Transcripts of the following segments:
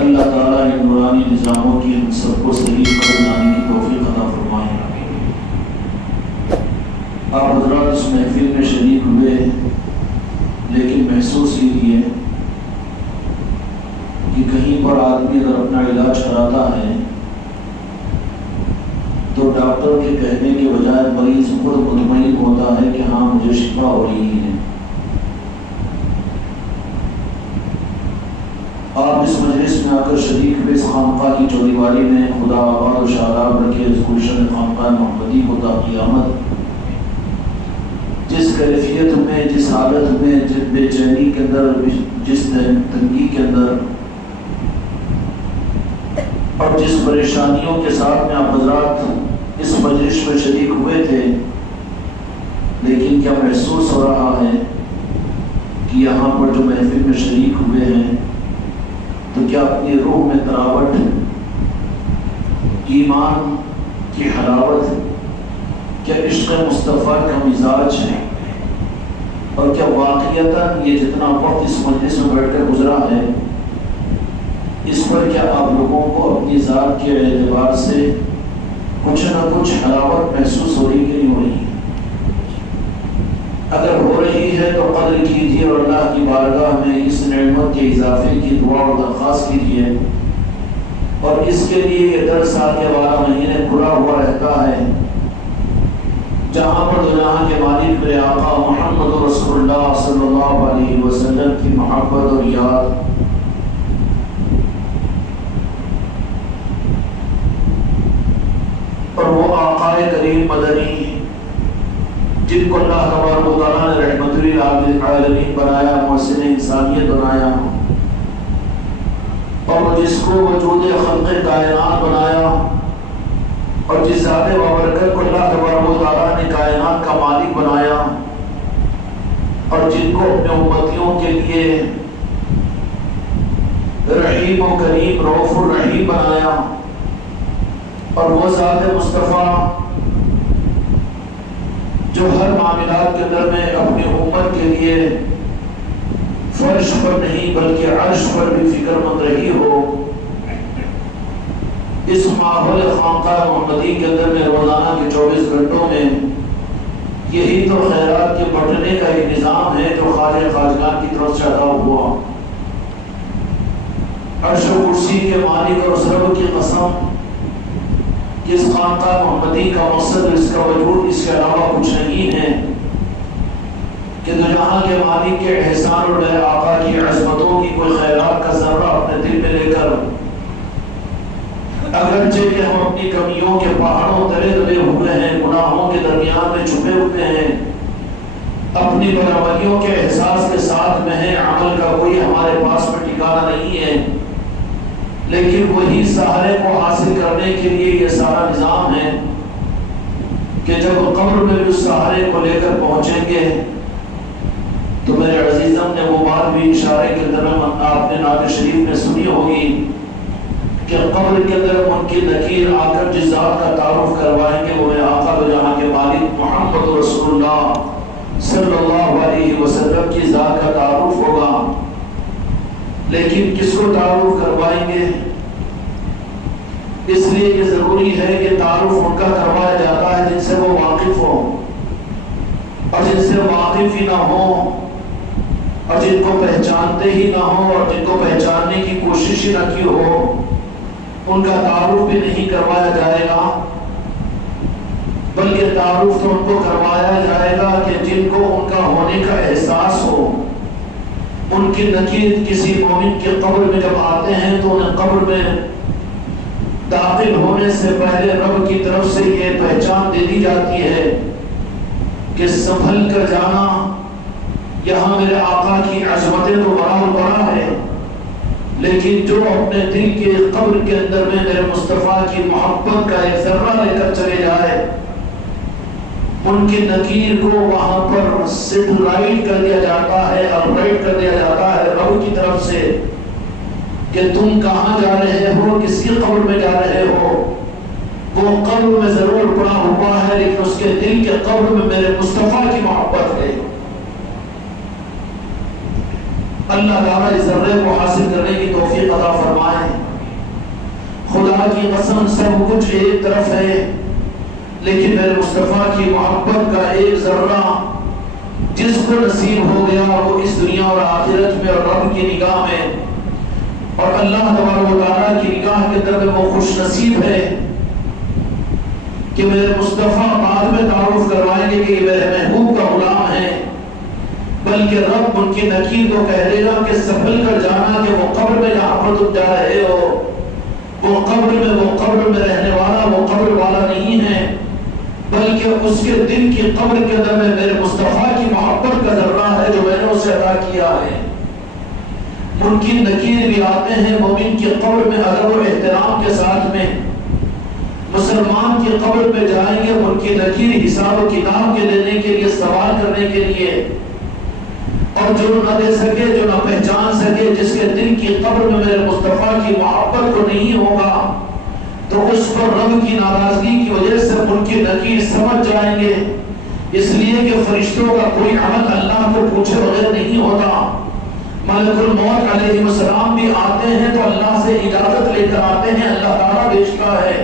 اللہ تعالیٰ ان نورانی نظاموں کی ہم سب کو صحیح پڑھ جانے کی توفیق عطا فرمائے۔ آپ حضرات اس محفل میں شریک ہوئے، لیکن محسوس یہ کیے کہ کہیں پر آدمی اگر اپنا علاج کراتا ہے تو ڈاکٹر کے کہنے کے بجائے مریض خود مطمئن ہوتا ہے کہ ہاں مجھے شفا ہو رہی ہے۔ آپ اس مجلس میں آ کر شریک ہوئے اس خانقاہ کی چودیواری میں خدا آباد و شاداب رکھے اس گلشن خانقاہ محمدی کو تا قیامت جس کیفیت میں، جس حالت میں، جس بے چینی کے اندر، جس تنگی کے اندر اور جس پریشانیوں کے ساتھ میں آپ حضرات اس مجلس میں شریک ہوئے تھے، لیکن کیا محسوس ہو رہا ہے کہ یہاں پر جو محفل میں شریک ہوئے ہیں تو کیا اپنی روح میں تراوٹ، ایمان کی حلاوت، کیا عشق مصطفیٰ کا مزاج ہے، اور کیا واقعتاً یہ جتنا وقت اس مجلس میں بیٹھ کر گزرا ہے اس پر کیا آپ لوگوں کو اپنی ذات کے اعتبار سے کچھ نہ کچھ حلاوت محسوس ہو رہی کہ نہیں ہو رہی؟ اگر ہو رہی ہے تو قدر کیجیے اور اللہ کی بارگاہ میں اس نعمت کے اضافے کی دعا اور درخواست کیجیے، اور اس کے لیے یہ 10 سال کے 12 مہینے پورا ہوا رہتا ہے جہاں پر دنیا کے مالک میرے آقا محمد رسول اللہ صلی اللہ علیہ وسلم کی محبت اور یاد، اور وہ آقا کریم مدنی جن کو اللہ تبارک و تعالیٰ نے رحمت للعالمین بنایا، محسن انسانیت بنایا، اور جس کو وجود خلق کائنات بنایا، اور جس ذات بابرکت کو اللہ تبارک و تعالیٰ نے کائنات کا مالک بنایا، اور جن کو اپنے امتیوں کے لیے رحیم و کریم رؤوف الرحیم بنایا، اور وہ ذات مصطفیٰ جو ہر معاملات کے اندر میں اپنی امت کے لیے فرش پر نہیں بلکہ عرش پر بھی فکر مند رہی ہو، اس ماحول خانقاہ محمدی کے اندر میں روزانہ کے 24 گھنٹوں میں یہی تو خیرات کے بٹنے کا ایک نظام ہے جو خواجہ خواجگان کی طرف سے ادا ہوا۔ عرش و کرسی کے مالک اور اس رب کی قسم، اس خانقاہ محمدی کا مقصد، اس کا وجود اس کے علاوہ کچھ نہیں ہے کہ دو جہاں کے مالک کے احسان اور میرے آقا کی عظمتوں کی کوئی خیرات کا ذرہ اپنے دل میں لے کر، اگرچہ کہ ہم اپنی کمیوں کے پہاڑوں تلے دبے ہوئے ہیں، گناہوں کے درمیان میں چھپے ہوئے ہیں، اپنی برابریوں کے احساس کے ساتھ میں ہیں، عمل کا کوئی ہمارے پاس میں ٹھکانہ نہیں ہے، لیکن وہی سہارے کو حاصل کرنے کے لیے یہ سارا نظام ہے کہ جب قبر میں بھی اس سہارے کو لے کر پہنچیں گے تو میرے عزیزم نے وہ بات بھی اشارے کے اندر آپ نے نعت شریف میں سنی ہوگی کہ قبر کے اندر ان کی نکیر آ کر جس ذات کا تعارف کروائیں گے وہ آقا دو جہاں کے مالک محمد رسول اللہ صلی اللہ علیہ وسلم کی ذات کا تعارف ہوگا، لیکن کس کو تعارف کروائیں گے؟ اس لیے یہ ضروری ہے کہ تعارف ان کا کروایا جاتا ہے جن سے وہ واقف ہو، اور جن سے واقف ہی نہ ہو، اور جن کو پہچانتے ہی نہ ہو، اور جن کو پہچاننے کی کوشش ہی نہ کی ہو، ان کا تعارف بھی نہیں کروایا جائے گا، بلکہ تعارف تو ان کو کروایا جائے گا کہ جن کو ان کا ہونے کا احساس ہو۔ ان کی نکیر کسی مومن کے قبر میں جب آتے ہیں تو انہیں قبر میں داخل ہونے سے پہلے رب کی طرف سے یہ پہچان دے دی جاتی ہے کہ سنبھل کر جانا، یہاں میرے آقا کی عظمتیں تو بڑا ہے، لیکن جو اپنے دل کے قبر کے اندر میں میرے مصطفیٰ کی محبت کا ایک ذرہ لے کر چلے جائے، ان کی نکیر کو وہاں پر سیٹلائٹ کر دیا جاتا ہے، اپرائٹ کر دیا جاتا ہے رب کی طرف سے کہ تم کہاں جا رہے ہو، کس کی قبر میں جا رہے ہو۔ وہ قبر میں ضرور پڑا ہوا ہے لیکن اس کے دل کے قبر میں میرے مصطفیٰ کی محبت ہے۔ اللہ تعالیٰ اس ذرے کو حاصل کرنے کی توفیق عطا فرمائے۔ خدا کی قسم سب کچھ ایک طرف ہے، لیکن میرے مصطفیٰ کی محبت کا ایک ذرہ جس کو نصیب ہو گیا وہ اس دنیا اور آخرت میں اور رب کی نگاہ میں اور اللہ تبارک و تعالیٰ کی نگاہ کے اندر میں وہ خوش نصیب ہے کہ میرے مصطفیٰ بعد میں تعارف کروائیں گے کہ یہ میرے محبوب کا غلام ہے، بلکہ رب ان کی نکیر کو کہہ دے گا کہ سنبھل کر جانا کہ وہ قبر میں جہاں پر تم جا رہے ہو وہ قبر میں رہنے والا وہ قبر والا نہیں ہے، بلکہ اس کے دل کی قبر کے اندر میں میرے مصطفیٰ کی محبت کا ذرہ ہے جو میں نے اسے عطا کیا ہے۔ منکر نکیر بھی آتے ہیں مومن کی قبر میں ادب و احترام کے ساتھ میں، مسلمان کی قبر میں جائیں گے منکر نکیر حساب و کتاب کے لینے کے لیے سوال کرنے کے لیے، اور جو نہ دے سکے جو نہ پہچان سکے جس کے دل کی قبر میں میرے مصطفیٰ کی محبت کو نہیں ہوگا تو اس پر رب کی ناراضگی کی وجہ سے منکر نکیر سمجھ جائیں گے، اس لیے کہ فرشتوں کا کوئی عمل اللہ کو پوچھے بغیر نہیں ہوتا۔ ملک الموت علیہ السلام بھی آتے ہیں تو اللہ سے اجازت لے کر آتے ہیں، اللہ تعالیٰ بھیجتا ہے،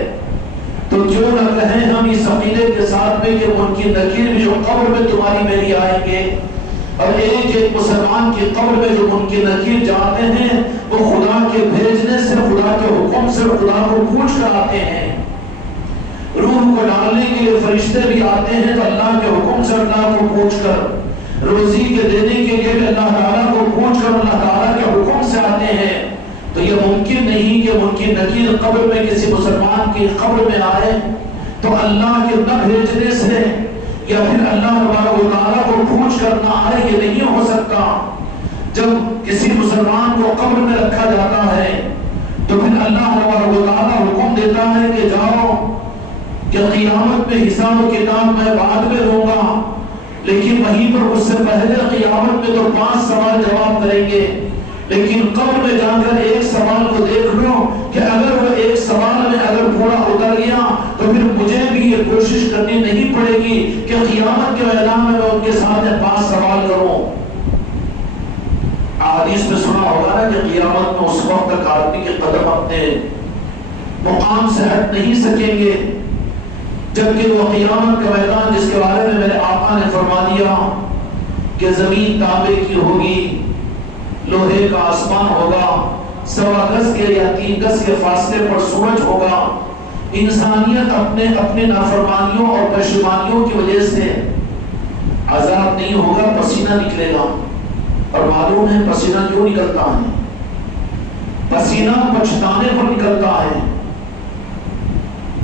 تو کیوں نہ کہیں ہم اس عقیدے کے ساتھ میں کہ منکر نکیر بھی جو قبر میں تمہاری میری آئیں گے، اور ایک ایک مسلمان کی قبر میں جو منکر نکیر جاتے ہیں وہ خدا کے بھیجنے سے خدا کے حکم سے خدا کو پوچھ کر آتے ہیں، روح کو ڈالنے کے لیے فرشتے بھی آتے ہیں تو اللہ کے حکم سے اللہ کو پوچھ کر، روزی کے دینے کے لیے بھی اللہ تعالیٰ کو پوچھ کر اللہ تعالیٰ کے حکم سے آتے ہیں۔ تو یہ ممکن نہیں کہ منکر نکیر قبر میں کسی مسلمان کی قبر میں آئے تو اللہ کے نہ بھیجنے سے یا پھر اللہ تبارک و تعالیٰ کو پوچھ کر نہ آئے، یہ نہیں ہو سکتا۔ جب کسی مسلمان کو قبر میں رکھا جاتا ہے تو پھر اللہ تبارک و تعالیٰ حکم دیتا ہے کہ جاؤ کہ قیامت میں حساب و کتاب میں بعد میں لوں گا، لیکن وہیں پر اس سے پہلے قیامت میں تو 5 سوال جواب کریں گے، لیکن قبر میں جا کر ایک سوال کو دیکھ لو کہ اگر وہ ایک سوال میں اگر پورا اتر گیا تو پھر مجھے بھی یہ کوشش کرنی نہیں پڑے گی کہ قیامت کے میدان میں ان کے سامنے 5 سوال کروں۔ حدیث میں سنا ہوگا نا کہ قیامت میں اس وقت تک آدمی کے قدم اپنے مقام سے ہٹ نہیں سکیں گے جبکہ وہ قیامت کا میدان جس کے بارے میں میرے آقا نے فرما دیا کہ زمین تانبے کی ہوگی، لوہے کا آسمان ہوگا، 1.25 گز کے یا 3 گز کے فاصلے پر سورج ہوگا، انسانیت اپنے نافرمانیوں اور پشیمانیوں کی وجہ سے عذاب نہیں ہوگا، پسینہ نکلے گا۔ اور معلوم ہے پسینہ کیوں نکلتا ہے؟ پسینہ پچھتانے پر نکلتا ہے،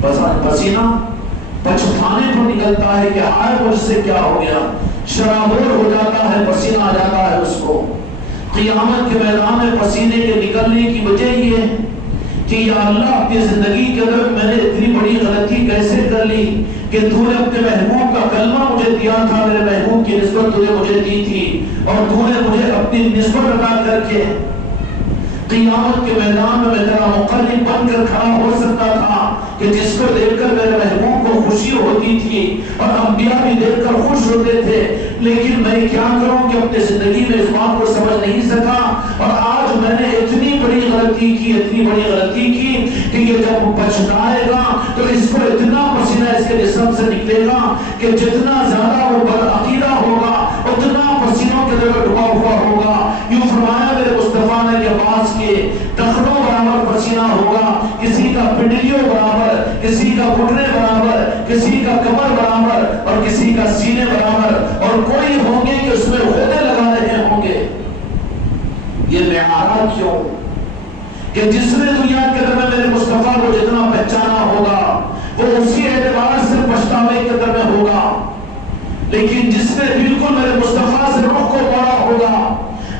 پسینہ پچھتانے پر نکلتا ہے کہ ہائے مجھ سے کیا ہو گیا، شرابور ہو جاتا ہے، پسینہ آ جاتا ہے اس کو۔ قیامت کے میدان میں پسینے کے نکلنے کی وجہ یہ کہ یا اللہ اپنی زندگی کے اندر میں نے اتنی بڑی غلطی کیسے کر لی کہ تو نے اپنے محبوب کا کلمہ مجھے دیا تھا، میرے محبوب کی نسبت تو نے مجھے دی تھی اور تو نے مجھے اپنی نسبت ادا کر کے قیامت کے میدان میں تیرا مقرب بن کر کھڑا ہو سکتا تھا کہ جس کو دیکھ کر میرے محبوب کو خوشی ہوتی تھی اور انبیاء بھی دیکھ کر خوش ہوتے تھے، لیکن میں کیا کروں کہ اپنی زندگی میں اس بات کو سمجھ نہیں سکا اور آج میں نے اتنی بڑی غلطی کی کہ یہ جب پچھتائے گا تو اس کو اتنا پسینہ اس کے جسم سے نکلے گا کہ جتنا زیادہ وہ بدعقیدہ ہوگا اتنا پسینوں کے اندر ڈوبا ہوا ہوگا۔ یوں فرمایا میرے مصطفیٰ نے کہ بعض کے ٹخنوں برابر پسینہ ہوگا، کسی کا پنڈلیوں برابر، کسی کا گھٹنے برابر، کسی کا کمر برابر اور کسی کا سینے برابر، اور کوئی ہوں گے کہ اس میں غدے لگا رہے ہوں گے۔ یہ معیارات کیوں کہ جس نے دنیا کے اندر میں میرے مصطفیٰ کو جتنا پہچانا ہوگا وہ اسی اعتبار سے پچھتاوے کے اندر میں ہوگا، لیکن جس نے بالکل میرے مصطفیٰ سے رخ کو موڑا ہوگا،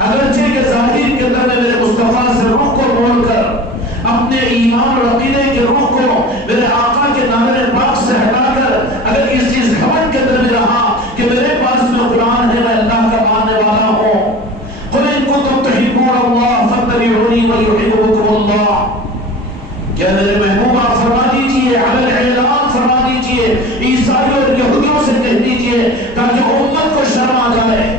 اگرچہ کہ ظاہر کے اندر میں میرے مصطفیٰ سے رخ کو موڑ کر اپنے ایمان اور عقیدے کے رخ کو میرے آقا کے نامے پاک سے ہٹا کر اگر اس چیز گھمنڈ کے اندر میں رہا کہ میرے پاس میں قرآن ہے، میں اللہ کا ماننے والا ہوں، قل ان کنتم تحبون اللہ فاتبعونی ویحببکم اللہ، کیا میرے محبوب آپ فرما دیجئے، علی الاعلان فرما دیجئے، عیسائی اور یہودیوں سے کہہ دیجئے تاکہ امت کو شرم آ جائے۔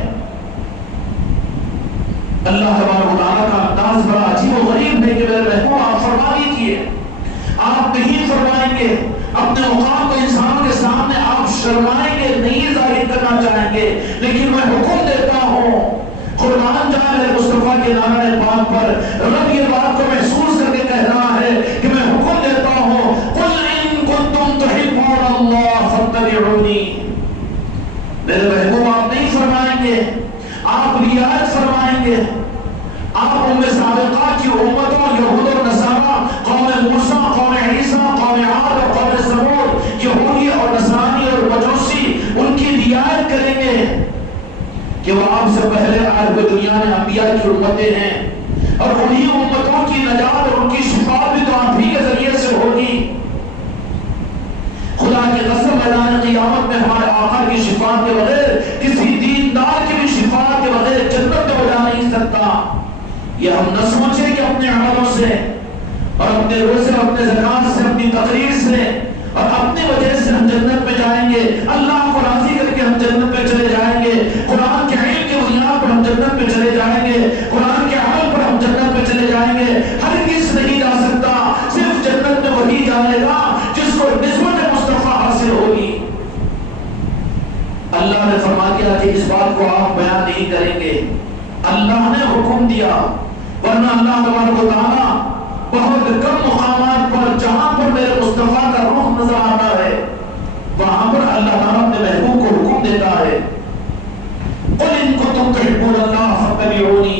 اللہ تبارک و تعالیٰ کا انداز بڑا عجیب و غریب ہے کہ میرے محبوب آپ فرما دیجئے، شرمائیں گے، نہیں ظاہر کرنا چاہیں گے، لیکن میں حکم دیتا ہوں، قربان جائے مصطفیٰ کے نعرہ پاک پر رب یہ بات کو محسوس کر کے کہہ رہا ہے کہ میں حکم دیتا ہوں قل ان کنتم تحبون اللہ فاتبعونی۔ میرے محبوب آپ نہیں فرمائیں گے، آپ رعایت فرمائیں گے، آپ ام سابقہ کی امتوں یہود اور نصارہ، قوم موسیٰ، قوم عیسیٰ، قوم عاد اور قوم ثمود، یہودی اور نصرانی اور مجوسی، ان کی رعایت کریں گے کہ وہ آپ سے پہلے آئے ہوئے دنیا میں انبیاء کی امتیں ہیں، اور انہی امتوں کی نجات اور ان کی شفاعت بھی تو آپ ہی کے ذریعے سے ہوگی۔ خدا کی قسم میدان قیامت میں ہمارے آقا کی شفاعت کے بغیر، کسی دیندار کی بھی شفاعت کے بغیر جنت میں جا نہیں سکتا۔ یہ ہم نہ سوچیں کہ اپنے عملوں سے اور اپنے روزے، اپنے زکات سے، اپنی تقریر سے اور اپنی وجہ سے ہم جنت میں جائیں گے، اللہ کو راضی کر کے ہم جنت میں چلے جائیں گے، قرآن کے علم کی بنیاد پر ہم جنت میں چلے جائیں گے، قرآن کے عمل پر ہم جنت میں چلے جائیں گے۔ ہرگز نہیں جا سکتا، صرف جنت میں وہی جائے گا جس کو نسبت مصطفیٰ حاصل ہوگی۔ اللہ نے فرما دیا کہ اس بات کو آپ بیان نہیں کریں گے، اللہ نے حکم دیا، ورنہ اللہ تبارک و تعالیٰ بہت کم مقامات پر جہاں پر میرے مصطفیٰ کا روح نظر آتا ہے وہاں پر اللہ تعالیٰ اپنے محبوب کو حکم دیتا ہے قل ان کنتم تحبون اللہ فاتبعونی،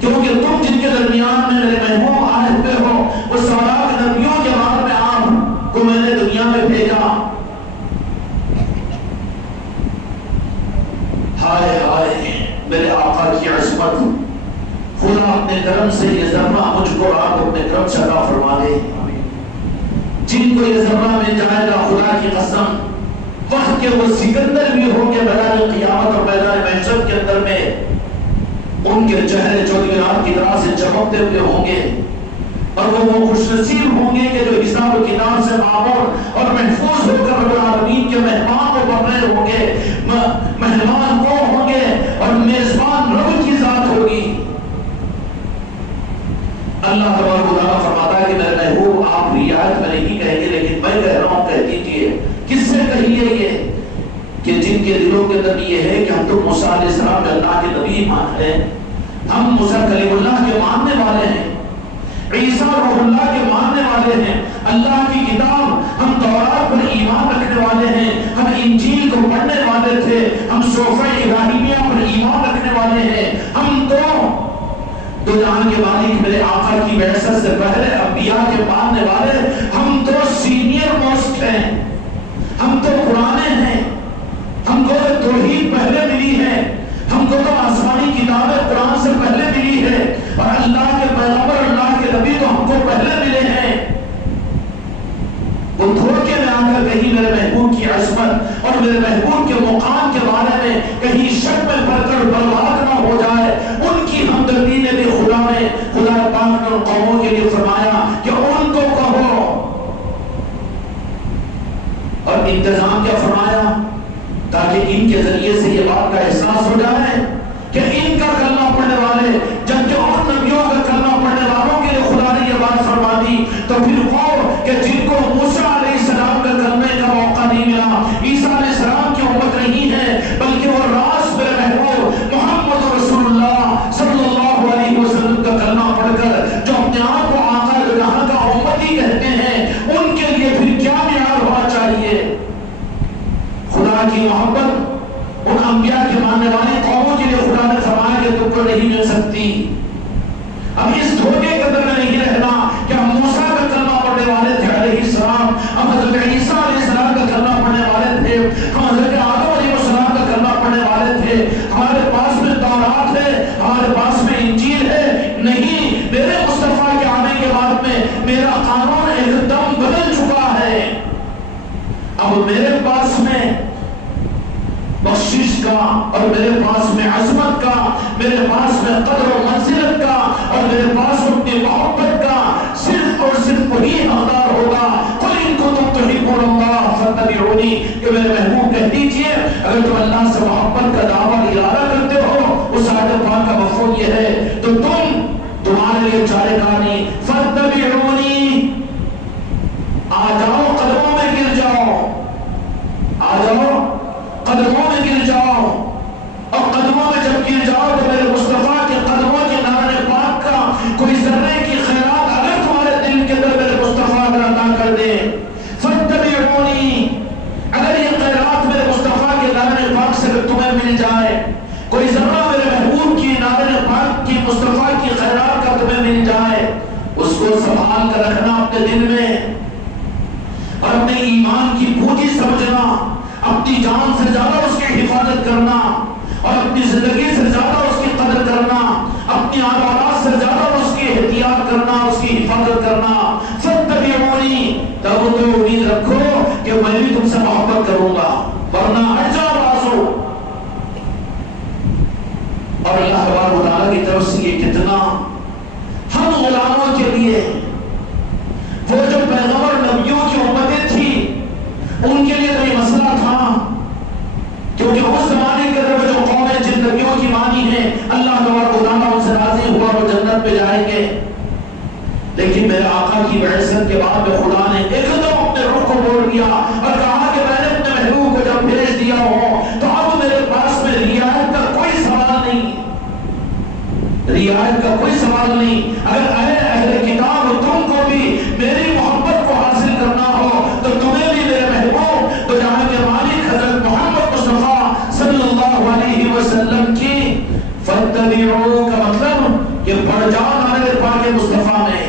کیونکہ تم جن کے درمیان میں میرے محبوب آئے ہوئے ہو، وہ سارا نبیوں کے بعد میں آپ کو میں نے دنیا میں بھیجا۔ ہائے ہائے میرے آقا کی عصمت، خدا اپنے کرم سے یہ ذرہ مجھ کو آپ اپنے کرم سے عطا فرما دے۔ جن کو یہ ذرہ مل جائے گا خدا کی قسم، وقت کے وہ سکندر بھی ہوں گے میدان قیامت اور میدان محشر کے اندر میں، ان کے چہرے چودھویں رات کی طرح سے چمکتے ہوئے ہوں گے، اور وہ خوش نصیب ہوں گے کہ جو حساب و کتاب سے معمور اور محفوظ ہو کر رب العالمین کے مہمان کو بن رہے ہوں گے۔ مہمان وہ ہوں گے اور میزبان رب کی ذات ہوگی۔ اللہ تبارک و تعالیٰ فرماتا ہے کہ میرے محبوب آپ رعایت میں نہیں کہیں گے، لیکن میں کہہ رہا ہوں کہہ دیجیے۔ کس سے کہیے یہ کہ جن کے دلوں کے اندر یہ ہے کہ ہم تو موسیٰ علیہ السلام اللہ کے نبی ہیں، ہم موسیٰ کلیم اللہ کے ماننے والے ہیں، عیسیٰ روح اللہ کے ماننے والے ہیں، اللہ کی کتاب ہم تورات پر ایمان رکھنے والے ہیں، ہم انجیل کو پڑھنے والے تھے، ہم صحف ابراہیمیہ پر ایمان رکھنے والے ہیں، ہم تو جہان کے مالک میرے آقا کی بعثت سے پہلے انبیاء کے ماننے والے، ہم تو سینئر موسٹ ہیں، ہم تو پرانے ہیں، ہم کو توحید پہلے ملی ہے، ہم کو تو آسمانی کتابیں قرآن سے پہلے ملی ہے، اور اللہ کے پیغمبر اللہ کے نبی تو ہم کو پہلے ملے ہیں۔ وہ دھوکے میں آ کر کہیں میرے محبوب کی عصمت اور میرے محبوب کے مقام کے بارے میں کہیں شک میں پڑ کر برباد نہ ہو جائے۔ ان کی ہمدردی نے بھی خدا پاک نے ان قوموں کے لیے فرمایا کہ ان کو کہو، اور انتظام کیا فرمایا تاکہ ان کے ذریعے سے یہ بات کا احساس ہو جائے کہ ان کا کلمہ پڑھنے والے جبکہ اور نبیوں کا کلمہ پڑھنے والوں کے لیے خدا نے یہ بات فرما دی، تو پھر وہ کہ جن کو موسیٰ علیہ السلام کا کلمے کا موقع نہیں ملا، عیسیٰ علیہ السلام کی امت نہیں ہے، بلکہ وہ راست میرے محبوب محمد رسول اللہ صلی اللہ علیہ وسلم کا کلمہ پڑھ کر جو اپنے آپ کو آقا جہاں کا امتی کہتے ہیں، ان کے لیے پھر کیا معیار ہونا چاہیے؟ خدا کی محبت ان انبیاء کے ماننے والے قوموں کے لیے خدا نے فرمایا کہ تم کو نہیں مل سکتی۔ اب اس دھوکے کے اندر میں نہیں رہنا کہ ہم موسیٰ کا کلمہ پڑھنے والے تھے علیہ السلام، ہم حضرت عیسیٰ علیہ السلام کا کلمہ پڑھنے والے تھے، ہم حضرت آدم علیہ السلام کا کلمہ پڑھنے والے تھے، ہمارے پاس میں تورات ہے، ہمارے پاس میں انجیل ہے۔ نہیں، میرے مصطفیٰ کے آنے کے بعد میں میرا قانون ایک دم بدل چکا ہے۔ اب میرے پاس میں بخشش کا اور میرے پاس میں عظمت کا، میرے پاس میں قدر و منزلت کا اور میرے پاس اپنی محبت کا صرف اور صرف وہی حقدار ہوگا۔ قل ان کنتم تحبون اللہ فاتبعونی، کہ میرے محبوب کہہ دیجئے اگر تم اللہ سے محبت کا دعویٰ ارادہ کرتے ہو، اس آیت پاک کا مفہوم یہ ہے تو تمہارے لیے چارے کار نہیں، فاتبعونی، آ جاؤ قدموں میں گر جاؤ، آ جاؤ میں مل جائے اس کو سنبھال کر رکھنا اپنے دل میں، اور اپنے ایمان کی پونجی سمجھنا، اپنی جان سے زیادہ اس کی حفاظت کرنا، اور اپنی زندگی سے زیادہ اس کی قدر کرنا، اپنی آوازات سے زیادہ اس کی احتیاط کرنا، اس کی حفاظت کرنا۔ فاتبعونی، تب تو امید رکھو کہ میں بھی تم سے محبت کروں گا، ورنہ ہٹ جاؤ بازو۔ اور اللہ تبارک و تعالیٰ کی طرف سے یہ کتنا ہم غلاموں کے لیے، وہ جو پیغمبر نبیوں کی امتیں تھی ان کے لیے تو یہ مسئلہ تھا، کیونکہ اس زمانے کے اندر جو قومیں جن نبیوں کی مانی ہیں اللہ تبارک و تعالیٰ ان سے راضی ہوا، وہ جنت پہ جائیں گے۔ لیکن میرے آقا کی بعثت کے بعد میں خدا نے ایک دم اپنے رخ کو موڑ دیا اور کہا کہ میں نے اپنے محبوب کو جب بھیج دیا ہو تو اب میرے پاس میں رعایت کا کوئی سوال نہیں، رعایت کا کوئی سوال نہیں۔ اگر اے اہل کتاب تم کو بھی میری محبت کو حاصل کرنا ہو تو تمہیں بھی میرے محبوب تو جہاں کے مالک حضرت محمد مصطفیٰ صلی اللہ علیہ وسلم کی فاتبعوا کا مطلب کہ بڑھ جاؤ نعرہ پاک مصطفیٰ میں،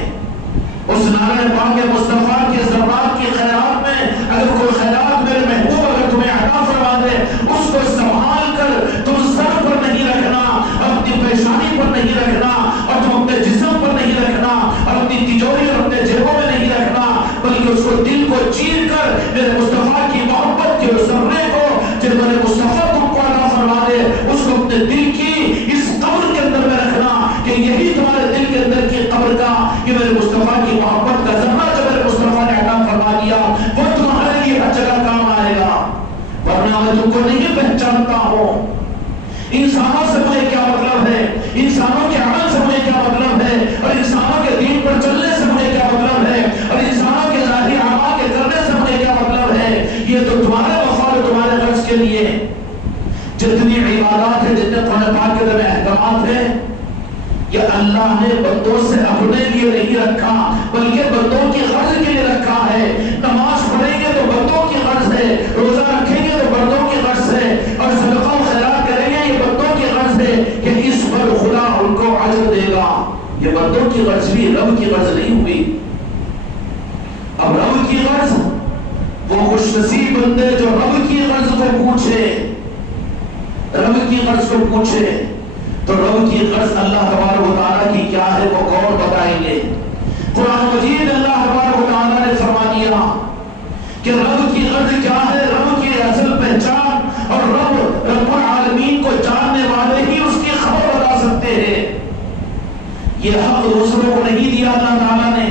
اس نعرہ پاک مصطفیٰ کے ذرات کی خیرات میں اگر کوئی خیرات میرے محبوب اگر تمہیں عطا فرما دے اس کو سنبھال کر تم سر پر نہیں رکھنا، اپنی پریشانی پر نہیں رکھنا، اور تم اپنے جسم پر نہیں رکھنا، اور اپنی تجوری اور اپنے جیبوں میں نہیں رکھنا، بلکہ اس کو دل کو چیر کر میرے مصطفیٰ کی محبت کے اس ذرے کو جب میرے مصطفیٰ تم کو عطا فرما دے اس کو اپنے دل کی اس قبر کے اندر میں رکھنا کہ یہی تمہارے دل کے اندر کی قبر کا کہ میرے مصطفیٰ کی محبت کا ذرہ جو میرے مصطفیٰ نے عطا فرما دیا وہ تمہارے لیے ہر جگہ کام آئے گا، ورنہ میں تم کو نہیں پہچانتا ہوں۔ انسانوں سے مجھے کیا مطلب ہے، انسانوں کے عمل سے مجھے کیا مطلب ہے، اور انسانوں کے دین پر چلنے سے مجھے کیا مطلب ہے، اور انسانوں کے ظاہری اعمال کے کرنے سے مجھے کیا مطلب ہے۔ یہ تو تمہارے مفاد اور تمہارے غرض کے لیے جتنی عبادات ہیں، جتنے قرآن پاک کے اندر احکامات ہیں، یہ اللہ نے بندوں سے اپنے لیے نہیں رکھا بلکہ بندوں کی غرض کے لیے رکھا ہے۔ نماز پڑھیں گے تو بندوں کی غرض ہے، روزہ رکھیں گے تو بندوں کی غرض ہے، اور صدقہ و خیرات کریں گے یہ بندوں کی غرض ہے کہ اس پر خدا ان کو اجر دے گا۔ یہ بندوں کی غرض بھی رب کی غرض نہیں ہوئی۔ اب رب کی غرض، وہ خوش نصیب بندے جو رب کی غرض کو پوچھے، رب کی غرض کو پوچھے تو رب کی غرض اللہ تبارک و تعالیٰ کی کیا ہے وہ کون بتائیں گے۔ قرآن مجید اللہ تبارک و تعالیٰ نے فرما دیا کہ رب کی غرض کیا ہے، رب کی اصل پہچان، اور رب العالمین کو جاننے والے ہی اس کی خبر بتا سکتے ہیں۔ یہ حق دوسروں کو نہیں دیا اللہ تعالیٰ نے،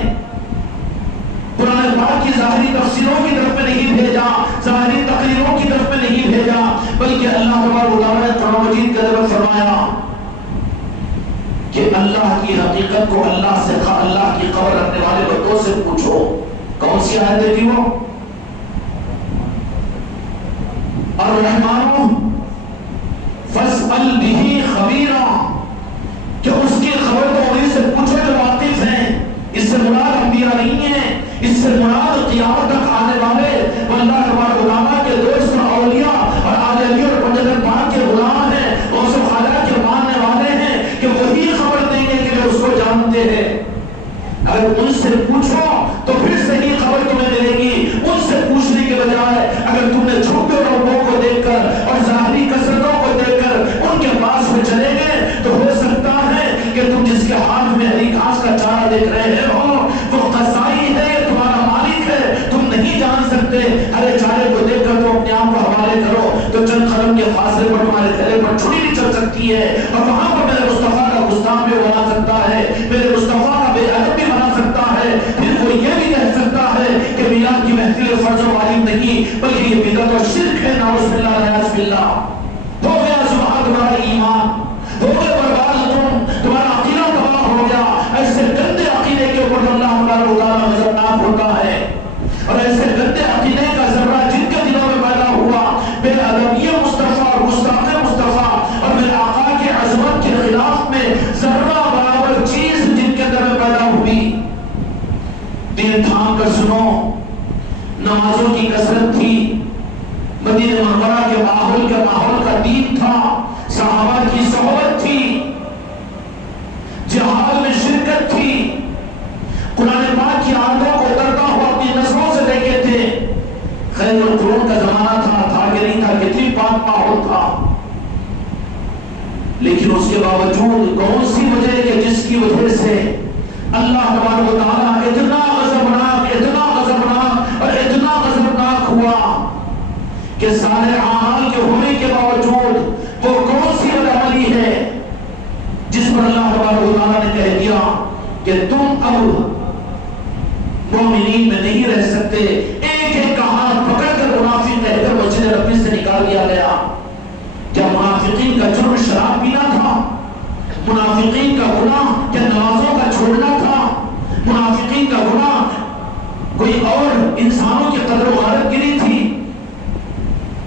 قرآن پاک کی ظاہری تفسیروں کی طرف میں نہیں بھیجا، ظاہری تقریروں کی طرف میں نہیں بھیجا، بلکہ اللہ تبارک و تعالیٰ نے قرآن مجید کے اندر فرمایا کہ اللہ کی حقیقت کو اللہ سے، اللہ کی خبر رکھنے والے بندوں سے پوچھو۔ کون سی آیتیں تھی وہ؟ الرحمن فاسأل به خبیرا، کہ اس کی خبر تو انہیں سے پوچھو جو واقف ہیں۔ اس سے مراد انبیاء نہیں ہیں، اس سے مراد قیامت تک آنے والے اللہ تبارک و تعالیٰ کے دوست اور اولیاء اور آل علی اور پنجتن پاک کے غلام ہیں، غوث و خواجہ کے ماننے والے ہیں کہ وہی خبر دیں گے کہ جو اس کو جانتے ہیں۔ اگر ان سے پوچھو تو پھر صحیح خبر تمہیں ملے گی، ان سے پوچھنے کے بجائے اگر تم نے چھوٹے لوگوں کو دیکھ کر اور ظاہری کثرتوں کو دیکھ کر ان کے پاس میں چلے گئے تو ہو سکتا ہے کہ تم جس کے ہاتھ میں ہری گھاس کا چارہ دیکھ رہے ہو وہ قصائی ہے، تمہارا مالک ہے، تم نہیں جان سکتے۔ ہرے چارے کو دیکھ کر تم اپنے آپ کو حوالے کرو تو چند قدم کے فاصلے پر تمہارے گلے پر چھری بھی چل سکتی ہے، اور وہاں پر میرے مصطفیٰ کا گستاخ بھی بنا سکتا ہے، میرے مصطفیٰ کا بے ادب بھی بنا سکتا ہے۔ پھر کوئی یہ بھی کہہ سکتا ہے کہ میلاد کی محفل فرض و واجب نہیں بلکہ یہ بدعت اور شرک ہے، نعوذ باللہ نعوذ باللہ۔ ہو گیا سبحان تمہارا ایمان، ہو گیا برباد تمہارا عقیدہ تباہ ہو گیا۔ ایسے گندے عقیدے کے اوپر اللہ تعالیٰ غضبناک ہوتا ہے، اور ایسے گندے عقیدے کا ذرہ جن کے دلوں میں پیدا ہوا، بے ادبی مصطفیٰ اور گستاخ مصطفیٰ اور میرے آقا کی عظمت کے خلاف میں ذرہ برابر چیز جن کے اندر میں پیدا ہوئی، دل تھام کر سنو۔ نمازوں کی کثرت تھی، مدینہ منورہ کے ماحول کا دین تھا، صحابہ کی صحبت تھی، جہاد میں شرکت تھی، باوجود کون سی وجہ کہ جس کی وجہ سے اللہ تبارک و تعالیٰ اتنا غضبناک اور اتنا غضبناک ہوا کہ سارے اعمال کے ہونے کے باوجود وہ کون سی عملی ہے جس پر اللہ تبارک و تعالیٰ نے کہہ دیا کہ تم اب مومنین میں نہیں رہ سکتے. ایک ایک کا ہاتھ پکڑ کر منافق کہہ کر مسجد نبوی سے نکال دیا گیا. کیا منافقین کا جرم شراب پینا تھا؟ منافقین کا گناہ کیا نمازوں کا چھوڑنا تھا؟ منافقین کا گناہ کوئی اور انسانوں کی قدر و غارت گری تھی؟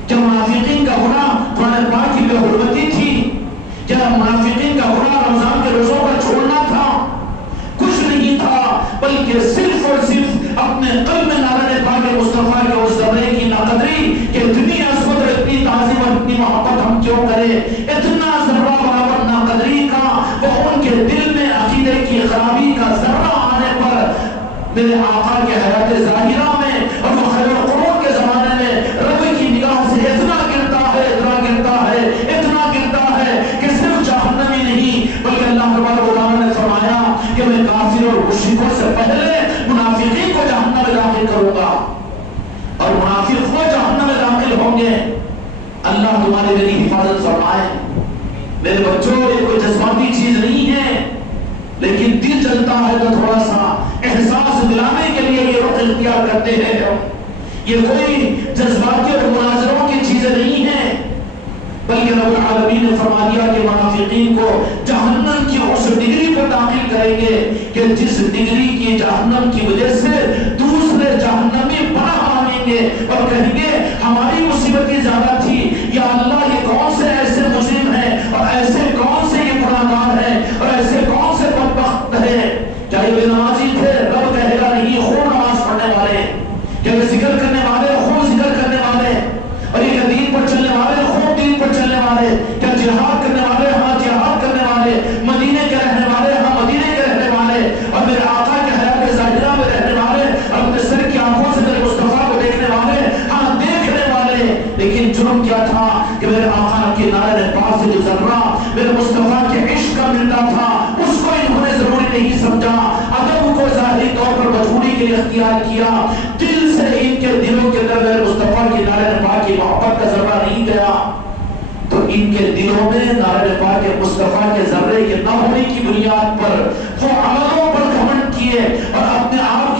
کیا منافقین کا گناہ قرآن پاک کی بے حرمتی تھی؟ کیا منافقین کا گناہ رمضان کے روزوں کا چھوڑنا تھا؟ کچھ نہیں تھا، بلکہ صرف اور صرف اپنے قلب میں نارائن پاک مصطفیٰ کے اس ذرے کی ناقدری کہ اتنی عظمت اور اتنی تعظیم اور اتنی محبت ہم کیوں کریں، اتنا ذرہ برابر ناقدری کا وہ ان کے دل میں عقیدے کی خرابی کا ذرہ آنے پر میرے آقا کے حیات ظاہرہ میں اور وہ خیر القرون کے زمانے میں رب کی نگاہ سے اتنا گرتا ہے کہ صرف جہنمی نہیں بلکہ اللہ تبارک و تعالیٰ نے فرمایا کہ میں کافر اور مشرکوں سے پہلے منافقین کو جہنم میں داخل کروں گا اور منافق وہ جہنم میں داخل ہوں گے. اللہ تمہاری میری حفاظت فرمائے. میرے بچوں یہ کوئی جذباتی چیز نہیں ہے، لیکن دل چلتا ہے تو تھوڑا سا احساس دلانے کے لیے یہ رخ اختیار کرتے ہیں. یہ کوئی جذباتی اور مناظروں کی چیزیں نہیں ہیں، بلکہ رب العالمین نے فرما دیا کہ منافقین کو جہنم کی اس ڈگری پر داخل کریں گے کہ جس ڈگری کی جہنم کی وجہ سے دوسرے جہنمی پناہ مانگیں گے اور کہیں گے ہماری مصیبتیں زیادہ تھی، یا اللہ یہ کون سے ایسے مجرم ہیں اور ایسے کون سے یہ گناہگار ہیں اور ایسے کون سے بدبخت ہیں. کیا یہ بے نمازی تھے؟ رب کہے گا نہیں، خوب نماز پڑھنے والے. کیا یہ ذکر کرنے والے؟ خوب ذکر کرنے والے. اور یہ دین پر چلنے والے؟ خوب دین پر چلنے والے. کیا جہاد کرنے والے؟ ہاں جہاد کرنے والے. مدینے کے رہنے والے؟ ہاں مدینے کے رہنے والے. اور میرے آقا کے حیات ظاہرہ میں رہنے والے اور اپنے سر کی آنکھوں سے میرے مصطفیٰ کو دیکھنے والے؟ ہاں دیکھنے والے. لیکن جرم کیا تھا کہ میرے آقا کے نعرہ پاک سے جو ذرہ میرے مصطفیٰ کے عشق کا ملتا تھا اس کو انہوں نے ضروری نہیں سمجھا، ادب کو ظاہری طور پر مجبوری کے لیے اختیار کیا. دل سے ان کے دلوں کے اندر میرے مصطفیٰ کی نعرہ پاک کی محبت کا ذرہ نہیں گیا تو ان کے دلوں میں نعرہ پاک مصطفیٰ کے ذرے کے نہ ہونے کی بنیاد پر وہ عملوں پر گھمنڈ کیے اور اپنے آپ